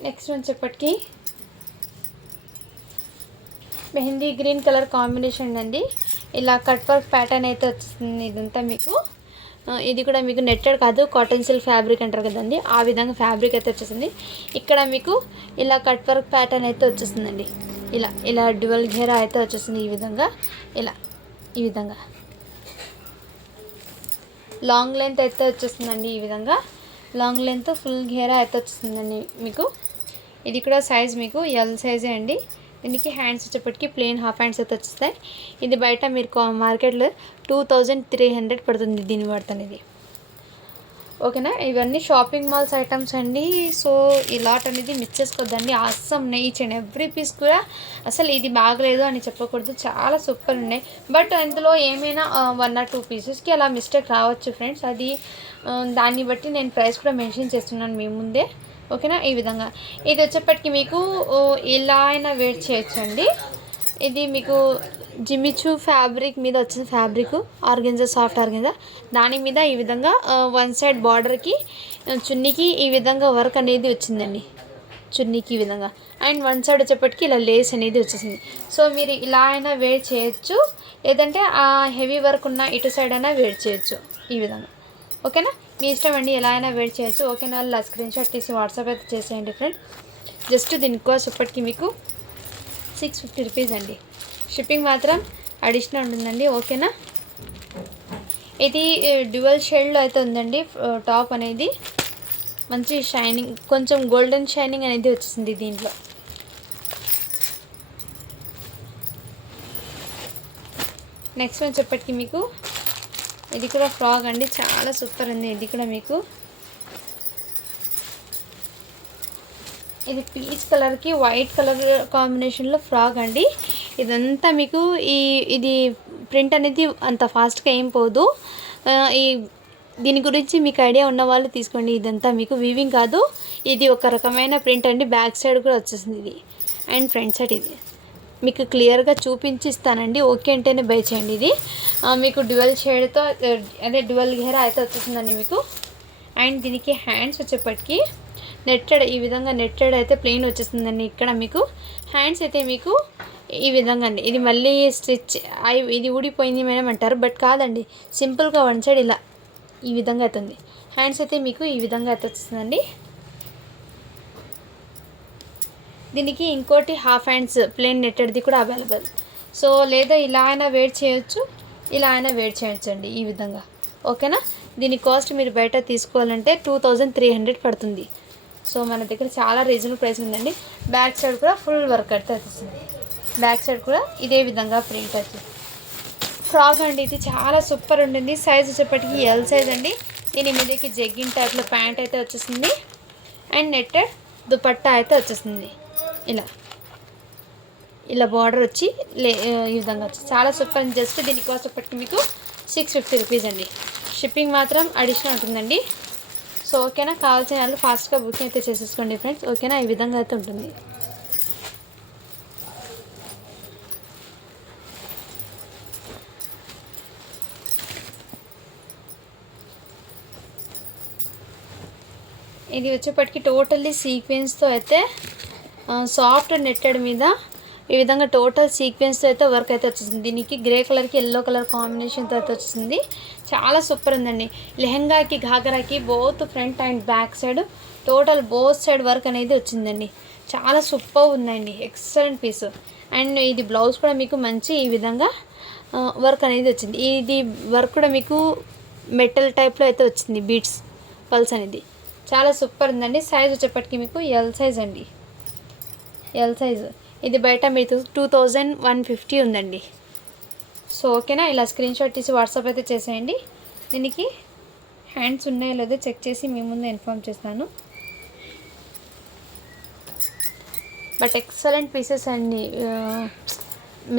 నెక్స్ట్ వచ్చేప్పటికి మెహందీ గ్రీన్ కలర్ కాంబినేషన్ అండి. ఇలా కట్ వర్క్ ప్యాటర్న్ అయితే వచ్చింది. ఇదంతా మీకు ఇది కూడా మీకు నెట్టెడ్ కాదు, కాటన్ సిల్క్ ఫ్యాబ్రిక్ అంటారు కదండి, ఆ విధంగా ఫ్యాబ్రిక్ అయితే వచ్చేసింది. ఇక్కడ మీకు ఇలా కట్ వర్క్ ప్యాటర్న్ అయితే వచ్చేసిందండి. ఇలా డ్యువల్ ఘేరా అయితే వచ్చేసింది. ఈ విధంగా ఈ విధంగా లాంగ్ లెంత్ అయితే వచ్చేస్తుందండి. ఈ విధంగా లాంగ్ లెంత్ ఫుల్ ఘేరా అయితే వచ్చేస్తుందండి మీకు. ఇది కూడా సైజ్ మీకు ఎల్ సైజే అండి. దీనికి హ్యాండ్స్ వచ్చేప్పటికి ప్లెయిన్ హాఫ్ హ్యాండ్స్ అయితే వచ్చేస్తాయి. ఇది బయట మీరు మార్కెట్లో 2300 పడుతుంది దీని పడుతుంది. ఓకేనా, ఇవన్నీ షాపింగ్ మాల్స్ ఐటమ్స్ అండి. సో ఈ లాట్ అనేది మిస్ చేసుకోవద్దండి. Awesome each and every piece కూడా అసలు ఇది బాగలేదు అని చెప్పకూడదు, చాలా సూపర్ ఉన్నాయి. బట్ అందులో ఏమైనా 1 or 2 పీసెస్కి అలా మిస్టేక్ రావచ్చు ఫ్రెండ్స్. అది దాన్ని బట్టి నేను ప్రైస్ కూడా మెన్షన్ చేస్తున్నాను మీ ముందే. ఓకేనా, ఈ విధంగా ఇది వచ్చేప్పటికి మీకు ఇలా అయినా వేర్ చేయొచ్చండి. ఇది మీకు జిమిచూ ఫ్యాబ్రిక్ మీద వచ్చిన ఫ్యాబ్రిక్ ఆర్గెన్జా, సాఫ్ట్ ఆర్గెన్జా, దాని మీద ఈ విధంగా 1 సైడ్ బార్డర్కి చున్నీకి ఈ విధంగా వర్క్ అనేది వచ్చిందండి. చున్నీకి ఈ విధంగా. అండ్ 1 సైడ్ వచ్చేప్పటికి ఇలా లేస్ అనేది వచ్చేసింది. సో మీరు ఇలా అయినా వేర్ చేయొచ్చు, లేదంటే ఆ హెవీ వర్క్ ఉన్న ఇటు సైడ్ అయినా వేర్ చేయొచ్చు ఈ విధంగా. ఓకేనా, మీ ఇష్టం అండి, ఎలా అయినా వేర్ చేయొచ్చు. ఓకేనా, అలా స్క్రీన్ షాట్ తీసి వాట్సాప్ అయితే చేసేయండి ఫ్రెండ్. జస్ట్ దీని కాస్ట్ ఇప్పటికి మీకు 650 రూపీస్ అండి. షిప్పింగ్ మాత్రం అడిషనల్ ఉంటుందండి. ఓకేనా, ఇది డ్యువల్ షేడ్లో అయితే ఉందండి. టాప్ అనేది మంచి షైనింగ్, కొంచెం గోల్డెన్ షైనింగ్ అనేది వచ్చేసింది దీంట్లో. నెక్స్ట్ వచ్చేప్పటికి మీకు ఇది కూడా ఫ్రాక్ అండి, చాలా సూపర్ ఉంది. ఇది కూడా మీకు ఇది పీచ్ కలర్కి వైట్ కలర్ కాంబినేషన్లో ఫ్రాక్ అండి. ఇదంతా మీకు ఇది ప్రింట్ అనేది అంత ఫాస్ట్గా ఏం పోదు. దీని గురించి మీకు ఐడియా ఉన్న వాళ్ళు తీసుకోండి. ఇదంతా మీకు వీవింగ్ కాదు, ఇది ఒక రకమైన ప్రింట్ అండి. బ్యాక్ సైడ్ కూడా వచ్చేసింది ఇది, అండ్ ఫ్రంట్ సైడ్ ఇది మీకు క్లియర్గా చూపించిస్తానండి. ఓకే అంటేనే బై చేయండి. ఇది మీకు డ్యువల్ షేడ్తో అదే డ్యువల్ గేర్ అయితే వచ్చేస్తుందండి మీకు. అండ్ దీనికి హ్యాండ్స్ వచ్చేప్పటికి నెట్టెడ్, ఈ విధంగా నెట్టెడ్ అయితే ప్లెయిన్ వచ్చేస్తుందండి. ఇక్కడ మీకు హ్యాండ్స్ అయితే మీకు ఈ విధంగా అండి. ఇది మళ్ళీ స్టిచ్ ఇది ఊడిపోయింది మేడం అంటారు, బట్ కాదండి, సింపుల్గా వన్ సైడ్ ఇలా ఈ విధంగా అవుతుంది. హ్యాండ్స్ అయితే మీకు ఈ విధంగా అయితే వస్తుందండి. దీనికి ఇంకోటి హాఫ్ హ్యాండ్స్ ప్లెయిన్ నెట్టెడ్ది కూడా అవైలబుల్. సో లేదా ఇలా అయినా వేర్ చేయొచ్చు, ఇలా అయినా వేర్ చేయొచ్చు అండి ఈ విధంగా. ఓకేనా. దీని కాస్ట్ మీరు బయట తీసుకోవాలంటే 2300 పడుతుంది. సో మన దగ్గర చాలా రీజనబుల్ ప్రైస్ ఉందండి. బ్యాక్ సైడ్ కూడా ఫుల్ వర్క్ అయితే వస్తుంది. బ్యాక్ సైడ్ కూడా ఇదే విధంగా ప్రింట్ అవుతుంది. ఫ్రాక్ అండి, ఇది చాలా సూపర్ ఉంటుంది. సైజ్ వచ్చేప్పటికి ఎల్ సైజ్ అండి. దీని మీదకి జగ్గిన్ టైప్లో ప్యాంట్ అయితే వచ్చేస్తుంది. అండ్ నెట్టెడ్ దుపట్టా అయితే వచ్చేస్తుంది. ఇలా ఇలా బార్డర్ వచ్చి ఈ విధంగా వచ్చి చాలా సూపర్. జస్ట్ దీని కాస్ట్ వచ్చేప్పటికి మీకు 650 రూపీస్ అండి. షిప్పింగ్ మాత్రం అడిషనల్ ఉంటుందండి. సో ఓకేనా. కావాల్సిన వాళ్ళు ఫాస్ట్గా బుకింగ్ అయితే చేసేసుకోండి ఫ్రెండ్స్. ఓకేనా. ఈ విధంగా అయితే ఉంటుంది. ఇది వచ్చేప్పటికి టోటల్లీ సీక్వెన్స్తో అయితే సాఫ్ట్ నెట్టెడ్ మీద ఈ విధంగా టోటల్ సీక్వెన్స్తో అయితే వర్క్ అయితే వచ్చేసింది. దీనికి గ్రే కలర్కి ఎల్లో కలర్ కాంబినేషన్తో అయితే వచ్చేసింది. చాలా సూపర్ ఉందండి. లెహంగాకి ఘాగరాకి both front and back side total both side work అనేది వచ్చిందండి. చాలా సూపర్ ఉందండి. Excellent piece. అండ్ ఇది బ్లౌజ్ కూడా మీకు మంచి ఈ విధంగా వర్క్ అనేది వచ్చింది. ఇది వర్క్ కూడా మీకు మెటల్ టైప్లో అయితే వచ్చింది. బీడ్స్ పల్స్ అనేది చాలా సూపర్ ఉందండి. సైజ్ వచ్చేప్పటికి మీకు ఎల్ సైజ్ అండి. ఎల్ సైజు ఇది బయట మీకు 2150 ఉందండి. సో ఓకేనా. ఇలా స్క్రీన్ షాట్ తీసి వాట్సాప్ అయితే చేసేయండి. దీనికి హ్యాండ్స్ ఉన్నాయో లేదో చెక్ చేసి మీ ముందు ఇన్ఫార్మ్ చేస్తాను. బట్ ఎక్సలెంట్ పీసెస్ అండి,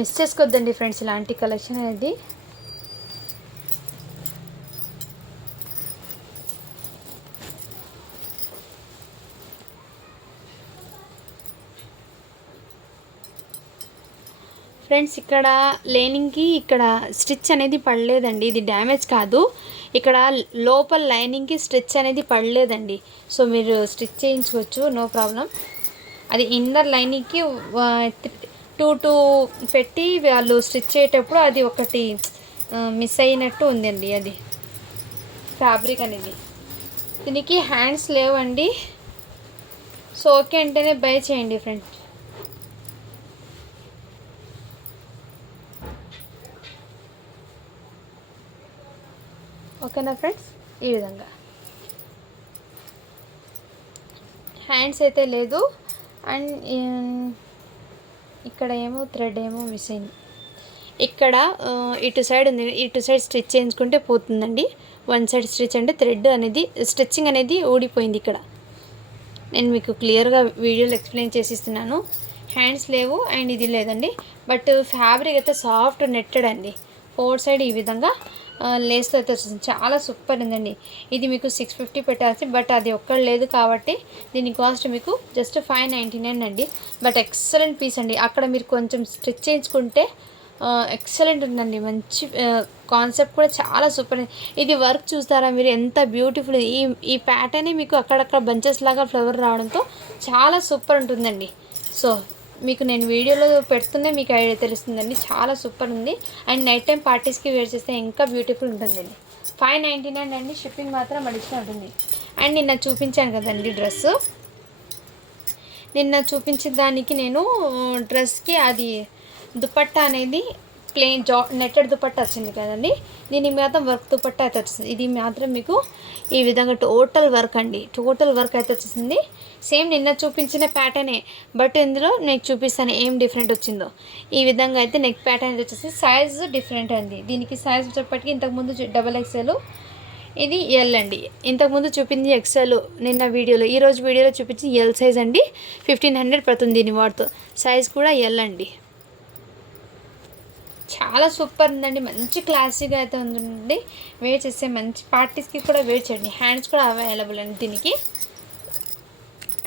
మిస్ చేసుకోవద్దండి ఫ్రెండ్స్ ఇలాంటి కలెక్షన్ అనేది. ఫ్రెండ్స్ ఇక్కడ లైనింగ్కి ఇక్కడ స్టిచ్ అనేది పడలేదండి. ఇది డ్యామేజ్ కాదు, ఇక్కడ లోపల లైనింగ్కి స్టిచ్ అనేది పడలేదండి. సో మీరు స్టిచ్ చేయించుకోవచ్చు, నో ప్రాబ్లం. అది ఇన్నర్ లైనింగ్కి 2 పెట్టి వాళ్ళు స్టిచ్ చేసేటప్పుడు అది ఒకటి మిస్ అయినట్టు ఉందండి. అది ఫ్యాబ్రిక్ అనేది. దీనికి హ్యాండ్స్ లేవండి. సో ఓకే అంటేనే బై చేయండి ఫ్రెండ్స్. ఓకేనా ఫ్రెండ్స్. ఈ విధంగా హ్యాండ్స్ అయితే లేదు. అండ్ ఇక్కడ ఏమో థ్రెడ్ ఏమో మిస్ అయింది. ఇక్కడ ఇటు సైడ్ ఉంది, ఇటు సైడ్ స్టిచ్ చేయించుకుంటే పోతుందండి. వన్ సైడ్ స్టిచ్ అంటే థ్రెడ్ అనేది స్టిచ్చింగ్ అనేది ఊడిపోయింది. ఇక్కడ నేను మీకు క్లియర్గా వీడియోలో ఎక్స్ప్లెయిన్ చేసిస్తున్నాను. హ్యాండ్స్ లేవు అండ్ ఇది లేదండి. బట్ ఫ్యాబ్రిక్ అయితే సాఫ్ట్ నెట్టెడ్ అండి. 4 సైడ్ ఈ విధంగా లేస్తో అయితే వచ్చింది. చాలా సూపర్ ఉందండి. ఇది మీకు 650 పెట్టాల్సి, బట్ అది ఒక్కటి లేదు కాబట్టి దీని కాస్ట్ మీకు జస్ట్ 599 అండి. బట్ ఎక్సలెంట్ పీస్ అండి. అక్కడ మీరు కొంచెం స్టిచ్ చేయించుకుంటే ఎక్సలెంట్ ఉందండి. మంచి కాన్సెప్ట్ కూడా చాలా సూపర్. ఇది వర్క్ చూస్తారా మీరు ఎంత బ్యూటిఫుల్. ఈ ప్యాటర్నే మీకు అక్కడక్కడ బంచెస్ లాగా ఫ్లవర్ రావడంతో చాలా సూపర్ ఉంటుందండి. సో మీకు నేను వీడియోలో పెడుతుందే మీకు ఐడియా తెలుస్తుందండి. చాలా సూపర్ ఉంది. అండ్ నైట్ టైం పార్టీస్కి వేర్ చేస్తే ఇంకా బ్యూటిఫుల్ ఉంటుందండి. 599 అండి. షిప్పింగ్ మాత్రం అడిషనల్ ఉంటుంది. అండ్ నిన్న చూపించాను కదండి డ్రెస్సు, నిన్న చూపించిన దానికి నేను డ్రెస్కి అది దుపట్టా అనేది ప్లెయిన్ నెట్టెడ్ దుపట్టా వచ్చింది కదండి. దీని మాత్రం వర్క్ దుపట్టా అయితే వచ్చింది. ఇది మాత్రం మీకు ఈ విధంగా టోటల్ వర్క్ అండి. టోటల్ వర్క్ అయితే వచ్చేసింది. సేమ్ నిన్న చూపించిన ప్యాటర్నే, బట్ ఇందులో నేను చూపిస్తాను ఏం డిఫరెంట్ వచ్చిందో. ఈ విధంగా అయితే నెక్ ప్యాటర్న్ వచ్చేసి సైజ్ డిఫరెంట్ అండి. దీనికి సైజ్ వచ్చేప్పటికి ఇంతకుముందు XXL, ఇది ఎల్ అండి. ఇంతకుముందు చూపింది XL నిన్న వీడియోలో. ఈరోజు వీడియోలో చూపించింది ఎల్ సైజ్ అండి. 1500 పడుతుంది దీని వాటితో. సైజ్ కూడా ఎల్ అండి. చాలా సూపర్ ఉందండి. మంచి క్లాసీగా అయితే ఉందండి. వేర్ చేస్తే మంచి పార్టీస్కి కూడా వేర్ చేయండి. హ్యాండ్స్ కూడా అవైలబుల్ అండి దీనికి.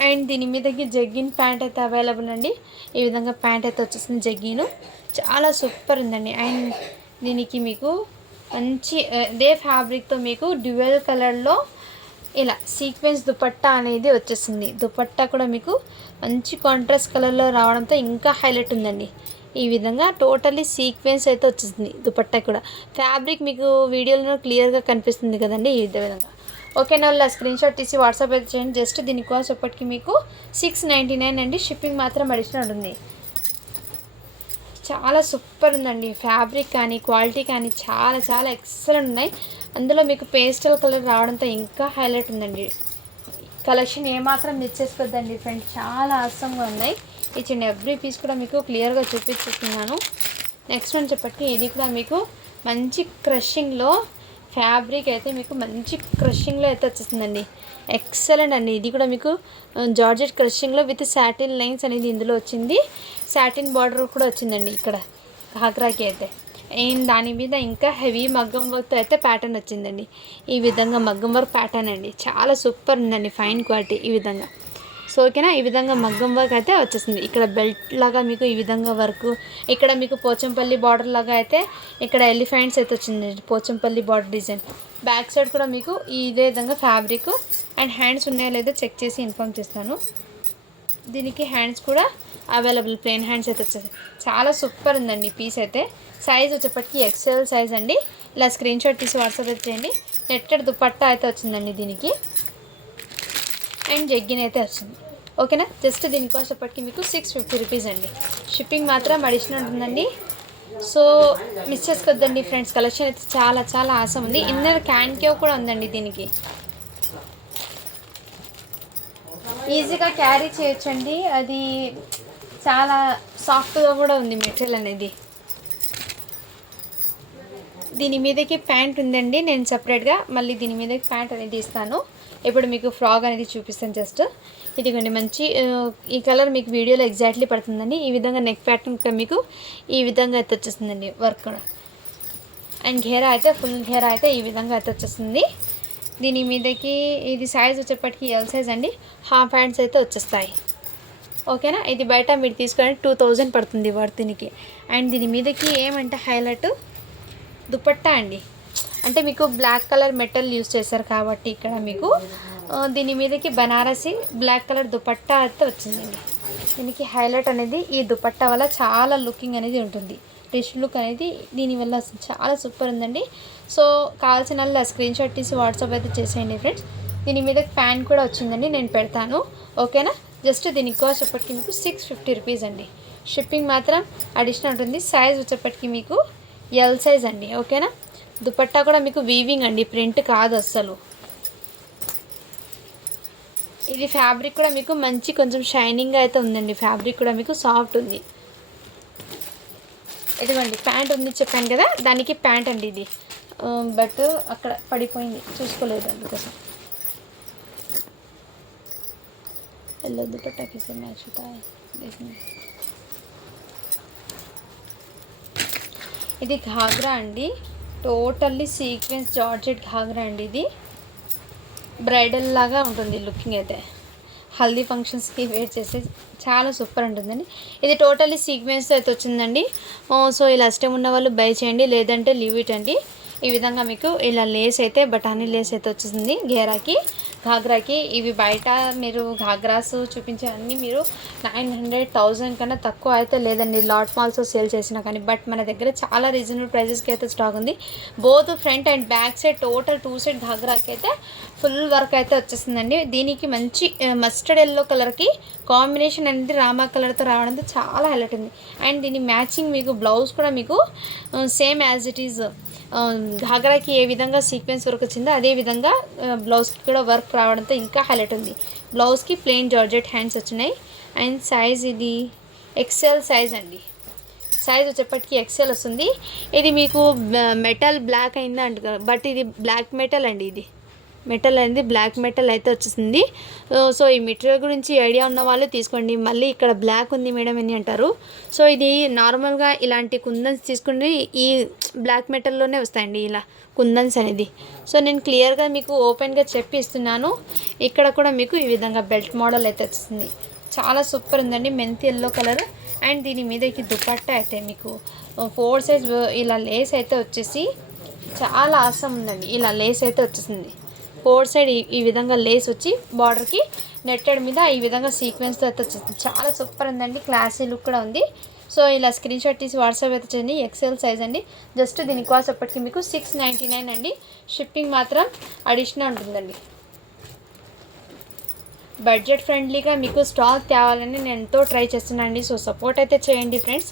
అండ్ దీని మీదకి జగ్గిన్ ప్యాంట్ అయితే అవైలబుల్ అండి. ఈ విధంగా ప్యాంట్ అయితే వచ్చేసింది జగ్గిను, చాలా సూపర్ ఉందండి. అండ్ దీనికి మీకు మంచి ఇదే ఫ్యాబ్రిక్తో మీకు డ్యూయల్ కలర్లో ఇలా సీక్వెన్స్ దుపట్టా అనేది వచ్చేసింది. దుపట్టా కూడా మీకు మంచి కాంట్రాస్ట్ కలర్లో రావడంతో ఇంకా హైలైట్ ఉందండి. ఈ విధంగా టోటల్లీ సీక్వెన్స్ అయితే వచ్చేసింది దుపట్టా కూడా. ఫ్యాబ్రిక్ మీకు వీడియోలో క్లియర్గా కనిపిస్తుంది కదండి, ఈ విధంగా. ఓకేనా, వాళ్ళ స్క్రీన్ షాట్ తీసి వాట్సాప్ అయితే చేయండి. జస్ట్ దీని కాస్ట్ ఎప్పటికి మీకు 699 అండి. షిప్పింగ్ మాత్రం అడిషనల్ ఉంది. చాలా సూపర్ ఉందండి. ఫ్యాబ్రిక్ కానీ క్వాలిటీ కానీ చాలా చాలా ఎక్సలెంట్ ఉన్నాయి. అందులో మీకు పేస్టల్ కలర్ రావడంతో ఇంకా హైలైట్ ఉందండి. కలెక్షన్ ఏమాత్రం మిస్ చేసుకోవద్దండి ఫ్రెండ్స్, చాలా అవసరంగా ఉన్నాయి. ఈచ్ అండ్ ఎవ్రీ పీస్ కూడా మీకు క్లియర్గా చూపిస్తున్నాను. నెక్స్ట్ వన్ చెప్పటికి ఇది కూడా మీకు మంచి క్రషింగ్లో ఫ్యాబ్రిక్ అయితే మీకు మంచి క్రషింగ్లో అయితే వచ్చేస్తుందండి. ఎక్సలెంట్ అండి. ఇది కూడా మీకు జార్జెట్ క్రషింగ్లో విత్ సాటిన్ లైన్స్ అనేది ఇందులో వచ్చింది. సాటిన్ బార్డర్ కూడా వచ్చిందండి ఇక్కడ ఘాగ్రాకి అయితే. అండ్ దాని మీద ఇంకా హెవీ మగ్గం వర్క్ అయితే ప్యాటర్న్ వచ్చిందండి. ఈ విధంగా మగ్గం వర్క్ ప్యాటర్న్ అండి, చాలా సూపర్ ఉందండి, ఫైన్ క్వాలిటీ. ఈ విధంగా సో ఓకేనా, ఈ విధంగా మగ్గం వర్క్ అయితే వచ్చేసింది. ఇక్కడ బెల్ట్ లాగా మీకు ఈ విధంగా వర్క్, ఇక్కడ మీకు పోచంపల్లి బార్డర్ లాగా అయితే ఇక్కడ ఎలిఫెంట్స్ అయితే వచ్చిందండి, Pochampally border design. Back side కూడా మీకు ఇదే విధంగా ఫ్యాబ్రిక్ అండ్ హ్యాండ్స్ ఉన్నాయో లేదో చెక్ చేసి ఇన్ఫార్మ్ చేస్తాను. దీనికి హ్యాండ్స్ కూడా అవైలబుల్, ప్లెయిన్ హ్యాండ్స్ అయితే వచ్చేసి చాలా సూపర్ ఉందండి పీస్ అయితే. సైజ్ వచ్చేప్పటికి ఎక్సెల్ సైజ్ అండి. ఇలా స్క్రీన్ షాట్ తీసి వాట్సాప్ అయితే చేయండి. నెట్టెడ్ దుపట్టా అయితే వచ్చిందండి దీనికి, అండ్ జగ్గిన్ అయితే వచ్చింది. ఓకేనా, జస్ట్ దీనికి వచ్చేప్పటికి మీకు 650 రూపీస్ అండి. షిప్పింగ్ మాత్రం అడిషనల్ ఉంటుందండి. సో మిస్ చేసుకోవద్దండి ఫ్రెండ్స్, కలెక్షన్ అయితే చాలా చాలా ఆసమ్ ఉంది. ఇన్నర్ క్యాన్కేవ్ కూడా ఉందండి దీనికి, ఈజీగా క్యారీ చేయొచ్చండి. అది చాలా సాఫ్ట్గా కూడా ఉంది మెటీరియల్ అనేది. దీని మీదకి ప్యాంట్ ఉందండి, నేను సపరేట్గా మళ్ళీ దీని మీదకి ప్యాంట్ అనేది ఇస్తాను. ఇప్పుడు మీకు ఫ్రాక్ అనేది చూపిస్తాను. జస్ట్ ఇదిగోండి, మంచి ఈ కలర్ మీకు వీడియోలో ఎగ్జాక్ట్లీ పడుతుందండి. ఈ విధంగా నెక్ ప్యాటర్న్ కూడా మీకు ఈ విధంగా అయితే వచ్చేస్తుందండి వర్క్ కూడా. అండ్ ఘేరా అయితే ఫుల్ ఘేరా అయితే ఈ విధంగా అయితే వచ్చేస్తుంది. దీని మీదకి ఇది సైజ్ వచ్చేప్పటికి ఎల్ సైజ్ అండి. హాఫ్ హ్యాండ్స్ అయితే వచ్చేస్తాయి. ఓకేనా, ఇది బయట మీరు తీసుకొని 2000 పడుతుంది వర్త్ దీనికి. అండ్ దీని మీదకి ఏమంటే హైలైట్ దుపట్టా అండి. అంటే మీకు బ్లాక్ కలర్ మెటల్ యూస్ చేశారు కాబట్టి ఇక్కడ మీకు దీని మీదకి బనారసి బ్లాక్ కలర్ దుపట్టా అయితే వచ్చిందండి. దీనికి హైలైట్ అనేది ఈ దుపట్టా వల్ల చాలా లుకింగ్ అనేది ఉంటుంది. రిచ్ లుక్ అనేది దీనివల్ల చాలా సూపర్ ఉందండి. సో కావాల్సిన వాళ్ళు స్క్రీన్ షాట్ తీసి వాట్సాప్ అయితే చేసేయండి ఫ్రెండ్స్. దీని మీద ప్యాంట్ కూడా వచ్చిందండి, నేను పెడతాను. ఓకేనా, జస్ట్ దీనికి కాస్ట్ వచ్చేప్పటికి మీకు 650 రూపీస్ అండి. షిప్పింగ్ మాత్రం అడిషనల్ ఉంటుంది. సైజ్ వచ్చేప్పటికి మీకు ఎల్ సైజ్ అండి. ఓకేనా, దుపట్టా కూడా మీకు వీవింగ్ అండి, ప్రింట్ కాదు అస్సలు. ఇది ఫ్యాబ్రిక్ కూడా మీకు మంచి కొంచెం షైనింగ్గా అయితే ఉందండి. ఫ్యాబ్రిక్ కూడా మీకు సాఫ్ట్ ఉంది. ఇదిగోండి ప్యాంట్ ఉంది చెప్పాను కదా, దానికి ప్యాంట్ అండి ఇది. బట్ అక్కడ పడిపోయింది, చూసుకోలేదు, అందుకోసం. ఎల్లో దుపట్టాకి से मैच होता है देखने. ఇది ఘాగ్రా అండి, టోటల్లీ సీక్వెన్స్ జార్జెట్ ఘాగ్రా అండి. ఇది బ్రైడల్ లాగా ఉంటుంది లుకింగ్ అయితే. హల్దీ ఫంక్షన్స్కి వేర్ చేస్తే చాలా సూపర్ ఉంటుందండి. ఇది టోటల్లీ సీక్వెన్స్ అయితే వచ్చిందండి. సో ఇలా ఇష్టం ఉన్న వాళ్ళు బై చేయండి, లేదంటే లీవ్ ఇట్ అండి. ఈ విధంగా మీకు ఇలా లేస్ అయితే బఠానీ లేస్ అయితే వచ్చేసింది ఘేరాకి ఘాగ్రాకి. ఇవి బయట మీరు ఘాగ్రాస్ చూపించే అన్నీ మీరు 900-1000 కన్నా తక్కువ అయితే లేదండి లాట్ మాల్స్ సేల్ చేసినా కానీ. బట్ మన దగ్గర చాలా రీజనబుల్ ప్రైజెస్కి అయితే స్టాక్ ఉంది. Both front and back side total 2 side ఘాగ్రాకి అయితే ఫుల్ వర్క్ అయితే వచ్చేసిందండి. దీనికి మంచి మస్టర్డ్ ఎల్లో కలర్కి కాంబినేషన్ అనేది రామా కలర్తో రావడంతో చాలా హైలైట్ ఉంది. అండ్ దీని మ్యాచింగ్ మీకు బ్లౌజ్ కూడా మీకు సేమ్ యాజ్ ఇట్ ఈజ్ ఘాగ్రాకి ఏ విధంగా సీక్వెన్స్ వర్క్ వచ్చిందో అదే విధంగా బ్లౌజ్కి కూడా వర్క్ రావడంతో ఇంకా హైలైట్ ఉంది. బ్లౌజ్కి ప్లెయిన్ జార్జెట్ హ్యాండ్స్ వచ్చినాయి. అండ్ సైజ్ ఇది ఎక్సెల్ సైజ్ అండి. సైజ్ వచ్చేప్పటికి ఎక్సెల్ వస్తుంది. ఇది మీకు మెటల్ బ్లాక్ అయిందా అంట, బట్ ఇది బ్లాక్ మెటల్ అండి. ఇది మెటల్ అనేది బ్లాక్ మెటల్ అయితే వచ్చేసింది. సో ఈ మెటీరియల్ గురించి ఐడియా ఉన్న వాళ్ళు తీసుకోండి. మళ్ళీ ఇక్కడ బ్లాక్ ఉంది మేడం అని అంటారు. సో ఇది నార్మల్గా ఇలాంటి కుందన్స్ తీసుకుని ఈ బ్లాక్ మెటల్లోనే వస్తాయండి ఇలా కుందన్స్ అనేది. సో నేను క్లియర్గా మీకు ఓపెన్గా చెప్పి ఇస్తున్నాను. ఇక్కడ కూడా మీకు ఈ విధంగా బెల్ట్ మోడల్ అయితే వస్తుంది. చాలా సూపర్ ఉందండి. మెంతి ఎల్లో కలర్ అండ్ దీని మీదకి దుపట్టా అయితే మీకు 4 సైజ్ ఇలా లేస్ అయితే వచ్చేసి చాలా ఆసం ఉందండి. ఇలా లేస్ అయితే వచ్చేసింది 4 సైడ్ ఈ విధంగా లేస్ వచ్చి బార్డర్కి నెట్టెడ్ మీద ఈ విధంగా సీక్వెన్స్తో అయితే వచ్చేసింది. చాలా సూపర్ ఉందండి. క్లాసీ లుక్ కూడా ఉంది. సో ఇలా స్క్రీన్ షాట్ తీసి వాట్సాప్ అయితే చేయండి. ఎక్సెల్ సైజ్ అండి. జస్ట్ దీని కాస్ట్ అప్పటికి మీకు 699 అండి. షిప్పింగ్ మాత్రం అడిషనల్ ఉంటుందండి. బడ్జెట్ ఫ్రెండ్లీగా మీకు స్టాక్ తేవాలని నేను ఎంతో ట్రై చేస్తున్నాను అండి. సో సపోర్ట్ అయితే చేయండి ఫ్రెండ్స్.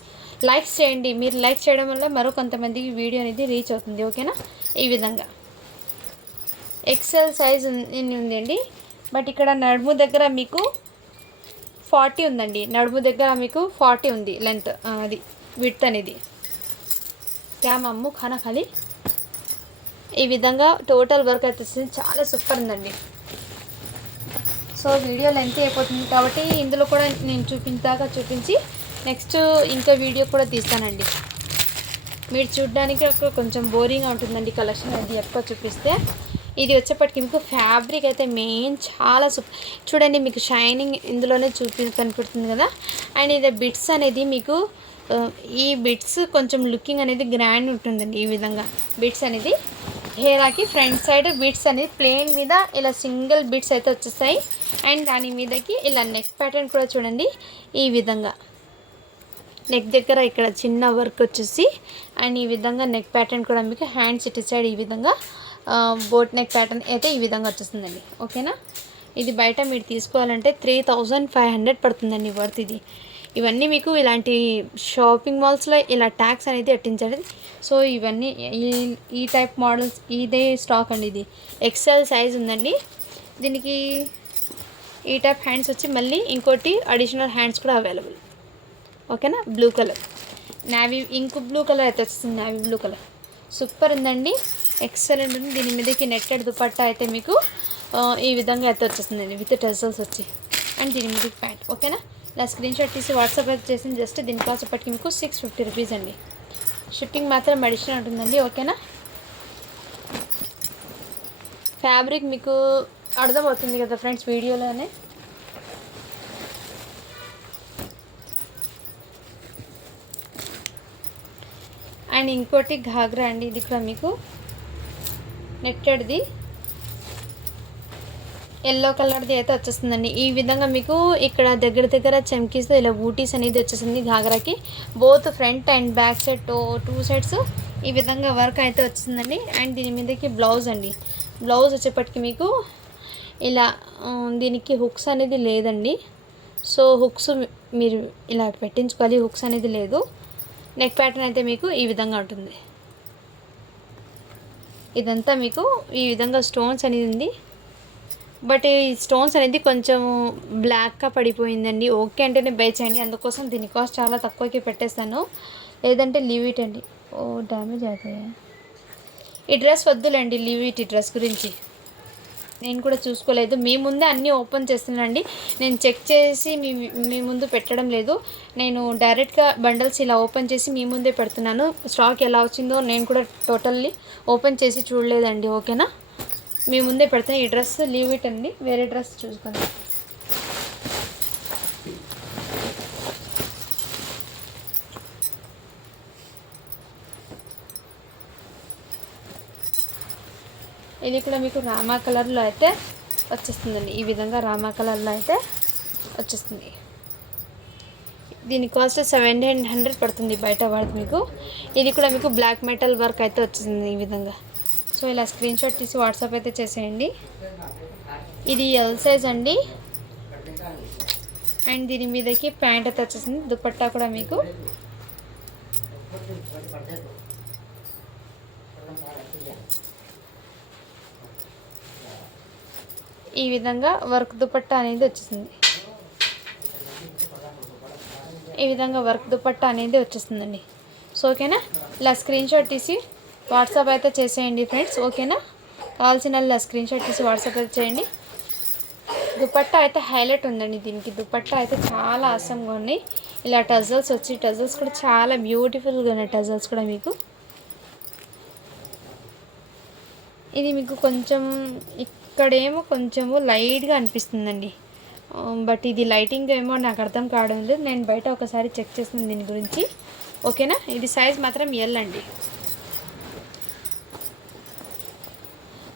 లైక్స్ చేయండి. మీరు లైక్ చేయడం వల్ల మరో కొంతమందికి వీడియో అనేది రీచ్ అవుతుంది. ఓకేనా? ఈ విధంగా ఎక్సెల్ సైజ్ ఉందండి. బట్ ఇక్కడ నడుము దగ్గర మీకు 40 ఉందండి. నడుము దగ్గర మీకు 40 ఉంది లెంత్, అది విడ్త్ అనేది. క్యా మమ్ము ఖానా ఖాళీ. ఈ విధంగా టోటల్ వర్క్ అయితే వస్తుంది. చాలా సూపర్ ఉందండి. సో వీడియో లెంత్ అయిపోతుంది కాబట్టి ఇందులో కూడా నేను చూపించి నెక్స్ట్ ఇంకో వీడియో కూడా తీస్తానండి. మీరు చూడడానికి కొంచెం బోరింగ్గా ఉంటుందండి కలెక్షన్ అది ఎక్కువ చూపిస్తే. ఇది వచ్చేప్పటికి మీకు ఫ్యాబ్రిక్ అయితే మెయిన్ చాలా చూడండి, మీకు షైనింగ్ ఇందులోనే కనిపిస్తుంది కదా. అండ్ ఇది బిట్స్ అనేది మీకు ఈ బిట్స్ కొంచెం లుకింగ్ అనేది గ్రాండ్ ఉంటుందండి. ఈ విధంగా బిట్స్ అనేది హేరాకి ఫ్రంట్ సైడ్ బిట్స్ అనేది ప్లెయిన్ మీద ఇలా సింగిల్ బిట్స్ అయితే వచ్చేస్తాయి. అండ్ దాని మీదకి ఇలా నెక్ ప్యాటర్న్ కూడా చూడండి. ఈ విధంగా నెక్ దగ్గర ఇక్కడ చిన్న వర్క్ వచ్చేసి అండ్ ఈ విధంగా నెక్ ప్యాటర్న్ కూడా మీకు హ్యాండ్స్ ఇటు సైడ్ ఈ విధంగా బోట్ నెక్ ప్యాటర్న్ అయితే ఈ విధంగా వచ్చేస్తుందండి. ఓకేనా? ఇది బయట మీరు తీసుకోవాలంటే 3500 పడుతుందండి వర్త్ ఇది. ఇవన్నీ మీకు ఇలాంటి షాపింగ్ మాల్స్లో ఇలా ట్యాక్స్ అనేది అట్టించండి. సో ఇవన్నీ ఈ టైప్ మోడల్స్ ఇదే స్టాక్ అండి. ఇది ఎక్సెల్ సైజ్ ఉందండి. దీనికి ఈ టైప్ హ్యాండ్స్ వచ్చి మళ్ళీ ఇంకోటి అడిషనల్ హ్యాండ్స్ కూడా అవైలబుల్. ఓకేనా? Blue colour navy ink blue colour అయితే వస్తుంది. నావీ బ్లూ కలర్ సూపర్ ఉందండి. ఎక్సలెంట్ ఉంది. దీని మీదకి నెట్టెడ్ దుపట్టా అయితే మీకు ఈ విధంగా అయితే వచ్చేస్తుందండి విత్ టెజల్స్ వచ్చి అండ్ దీని మీదకి ప్యాంట్. ఓకేనా? ఇలా స్క్రీన్ షాట్ తీసి వాట్సాప్ అయితే చేసింది. జస్ట్ దీని కాస్ట్ ఇప్పటికి మీకు 650 రూపీస్ అండి. షిప్పింగ్ మాత్రం అడిషనల్ ఉంటుందండి. ఓకేనా? ఫ్యాబ్రిక్ మీకు అర్థమవుతుంది కదా ఫ్రెండ్స్ వీడియోలోనే. అండ్ ఇంకోటి ఘాగ్రా అండి. ఇది కూడా మీకు నెట్టెడ్ది ఎల్లో కలర్ది అయితే వచ్చేస్తుందండి. ఈ విధంగా మీకు ఇక్కడ దగ్గర చమ్కీస్తో ఇలా బూటీస్ అనేది వచ్చేసింది ఘాగ్రాకి. Both front and back side 2 sides ఈ విధంగా వర్క్ అయితే వచ్చిందండి. అండ్ దీని మీదకి బ్లౌజ్ అండి. బ్లౌజ్ వచ్చేప్పటికి మీకు ఇలా దీనికి హుక్స్ అనేది లేదండి. సో హుక్స్ మీరు ఇలా పెట్టించుకోవాలి. హుక్స్ అనేది లేదు. నెక్ ప్యాటర్న్ అయితే మీకు ఈ విధంగా ఉంటుంది. ఇదంతా మీకు ఈ విధంగా స్టోన్స్ అనేది ఉంది. బట్ ఈ స్టోన్స్ అనేది కొంచెం బ్లాక్గా పడిపోయిందండి. ఓకే అంటేనే బై చేయండి. అందుకోసం దీని కాస్ట్ చాలా తక్కువకి పెట్టేస్తాను. లేదంటే లీవ్ ఇట్ అండి. ఓ డ్యామేజ్ అవుతాయి. ఈ డ్రెస్ వద్దులేండి, లీవ్ ఇట్. ఈ డ్రెస్ గురించి నేను కూడా చూసుకోలేదు. మీ ముందే అన్నీ ఓపెన్ చేస్తున్నానండి. నేను చెక్ చేసి మీ ముందు పెట్టడం లేదు. నేను డైరెక్ట్గా బండల్స్ ఇలా ఓపెన్ చేసి మీ ముందే పెడుతున్నాను. స్టాక్ ఎలా వచ్చిందో నేను కూడా టోటల్లీ ఓపెన్ చేసి చూడలేదండి. ఓకేనా? మీ ముందే పెడతాను. ఈ డ్రెస్ లీవ్ ఇట్ అండి. వేరే డ్రెస్ చూసుకోండి. ఇది కూడా మీకు రామా కలర్లో అయితే వచ్చేస్తుందండి. ఈ విధంగా రామా కలర్లో అయితే వచ్చేస్తుంది. దీని కాస్ట్ 700 పడుతుంది బయట వాడికి మీకు. ఇది కూడా మీకు బ్లాక్ మెటల్ వర్క్ అయితే వచ్చేసింది ఈ విధంగా. సో ఇలా స్క్రీన్ షాట్ తీసి వాట్సాప్ అయితే చేసేయండి. ఇది ఎల్ సైజ్ అండి. అండ్ దీని మీదకి ప్యాంట్ అయితే వచ్చేసింది. దుపట్టా కూడా మీకు ఈ విధంగా వర్క్ దుపట్టా అనేది వచ్చేసింది. ఈ విధంగా వర్క్ దుపట్టా అనేది వచ్చేస్తుందండి. సో ఓకేనా? ఇలా స్క్రీన్ షాట్ తీసి వాట్సాప్ అయితే చేసేయండి ఫ్రెండ్స్. ఓకేనా? కావాల్సిన వాళ్ళు స్క్రీన్ షాట్ తీసి వాట్సాప్ అయితే చేయండి. దుపట్టా అయితే హైలైట్ ఉందండి. దీనికి దుపట్టా అయితే చాలా ఆసంగా ఉన్నాయి. ఇలా టజల్స్ వచ్చి టజల్స్ కూడా చాలా బ్యూటిఫుల్గా ఉన్నాయి. టజల్స్ కూడా మీకు ఇది మీకు కొంచెం ఇక్కడేమో కొంచెము లైట్గా అనిపిస్తుందండి. బట్ ఇది లైటింగ్ ఏమో నాకు అర్థం కావడం లేదు. నేను బయట ఒకసారి చెక్ చేస్తుంది దీని గురించి. ఓకేనా. ఇది సైజ్ మాత్రం ఎల్ అండి.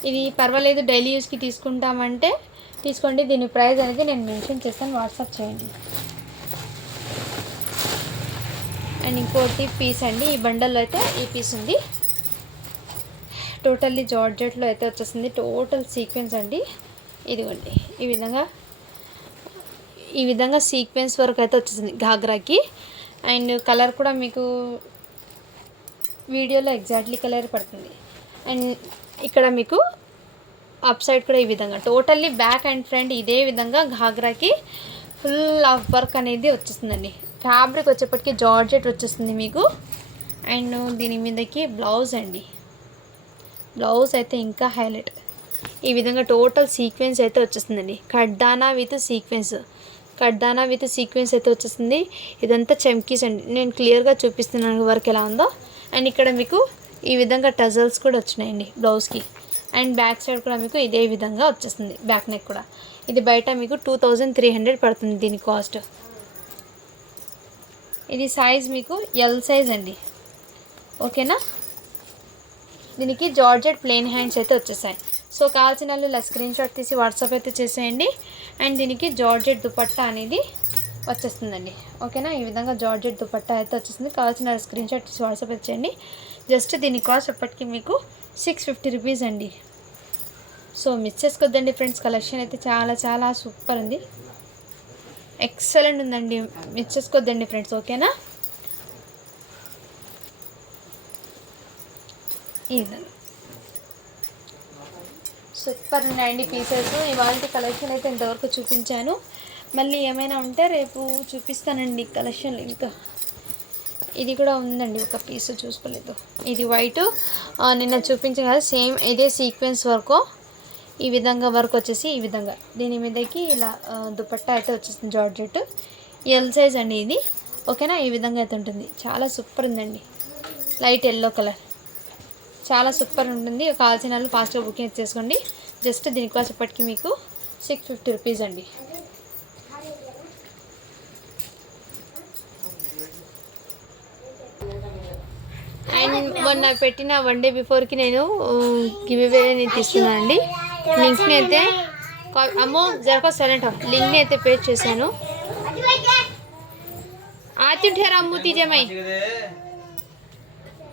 ఇది పర్వాలేదు, డైలీ యూస్కి తీసుకుంటామంటే తీసుకోండి. దీని ప్రైస్ అనేది నేను మెన్షన్ చేస్తాను, వాట్సాప్ చేయండి. అండ్ ఇంకోటి పీస్ అండి. ఈ బండల్లో అయితే ఈ పీస్ ఉంది. టోటల్లీ జార్జెట్లో అయితే వచ్చేసింది. టోటల్ సీక్వెన్స్ అండి. ఇదిగోండి ఈ విధంగా సీక్వెన్స్ వర్క్ అయితే వచ్చేసింది ఘాగ్రాకి. అండ్ కలర్ కూడా మీకు వీడియోలో ఎగ్జాక్ట్లీ కలర్ పడుతుంది. అండ్ ఇక్కడ మీకు అప్ సైడ్ కూడా ఈ విధంగా టోటల్లీ బ్యాక్ అండ్ ఫ్రంట్ ఇదే విధంగా ఘాగ్రాకి ఫుల్ ఆఫ్ వర్క్ అనేది వచ్చేస్తుందండి. ఫ్యాబ్రిక్ వచ్చేప్పటికి జార్జెట్ వచ్చేస్తుంది మీకు. అండ్ దీని మీదకి బ్లౌజ్ అండి. బ్లౌజ్ అయితే ఇంకా హైలైట్. ఈ విధంగా టోటల్ సీక్వెన్స్ అయితే వచ్చేస్తుందండి. కడ్దానా విత్ సీక్వెన్స్ అయితే వచ్చేస్తుంది. ఇదంతా చమ్కీస్ అండి. నేను క్లియర్గా చూపిస్తున్నాను వర్క్ ఎలా ఉందో. అండ్ ఇక్కడ మీకు ఈ విధంగా టజల్స్ కూడా వచ్చినాయండి బ్లౌజ్కి. అండ్ బ్యాక్ సైడ్ కూడా మీకు ఇదే విధంగా వచ్చేస్తుంది. బ్యాక్ నెక్ కూడా ఇది బయట మీకు 2300 పడుతుంది దీని కాస్ట్. ఇది సైజ్ మీకు ఎల్ సైజ్ అండి. ఓకేనా. దీనికి జార్జెట్ ప్లెయిన్ హ్యాండ్స్ అయితే వచ్చేసాయి. సో కావాల్సిన వాళ్ళు ఇలా స్క్రీన్ షాట్ తీసి వాట్సాప్ అయితే చేసేయండి. అండ్ దీనికి జార్జెట్ దుపట్టా అనేది వచ్చేస్తుందండి. ఓకేనా. ఈ విధంగా జార్జెట్ దుపట్టా అయితే వచ్చేస్తుంది. కావాల్సిన స్క్రీన్ షాట్ తీసి వాట్సాప్ అయితే చేయండి. జస్ట్ దీని కాస్ట్ ఎప్పటికీ మీకు 650 రూపీస్ అండి. సో మిస్ చేసుకోద్దండి ఫ్రెండ్స్. కలెక్షన్ అయితే చాలా చాలా సూపర్ ఉంది, ఎక్సలెంట్ ఉందండి. మిస్ చేసుకోద్దండి ఫ్రెండ్స్. ఓకేనా. ఈ విధంగా సూపర్ ఉన్నాయండి పీసెస్. ఇవాళ కలెక్షన్ అయితే ఇంతవరకు చూపించాను. మళ్ళీ ఏమైనా ఉంటే రేపు చూపిస్తానండి కలెక్షన్. ఇంకా ఇది కూడా ఉందండి, ఒక పీస్ చూసుకోలేదు. ఇది వైట్ నిన్న చూపించాను కదా, సేమ్ ఇదే సీక్వెన్స్ వర్క్. ఈ విధంగా వర్క్ వచ్చేసి ఈ విధంగా దీని మీదకి ఇలా దుపట్టా అయితే వచ్చేసింది జార్జెట్. ఎల్ సైజ్ అండి ఇది. ఓకేనా. ఈ విధంగా అయితే ఉంటుంది. చాలా సూపర్ ఉందండి. లైట్ ఎల్లో కలర్ చాలా సూపర్ ఉంటుంది. కావాల్సిన వాళ్ళు ఫాస్ట్గా బుకింగ్ చేసుకోండి. జస్ట్ దీని కాస్ట్ ఇప్పటికీ మీకు 650 రూపీస్ అండి. అండ్ మొన్న పెట్టిన 1 డే బిఫోర్కి నేను గివ్ అవే తీస్తున్నాను అండి. లింక్ని అయితే అమ్మో జరగ సైలెంట్ లింక్ని అయితే పే చేశాను. ఆతి ठेरा अम्मू तीजे मई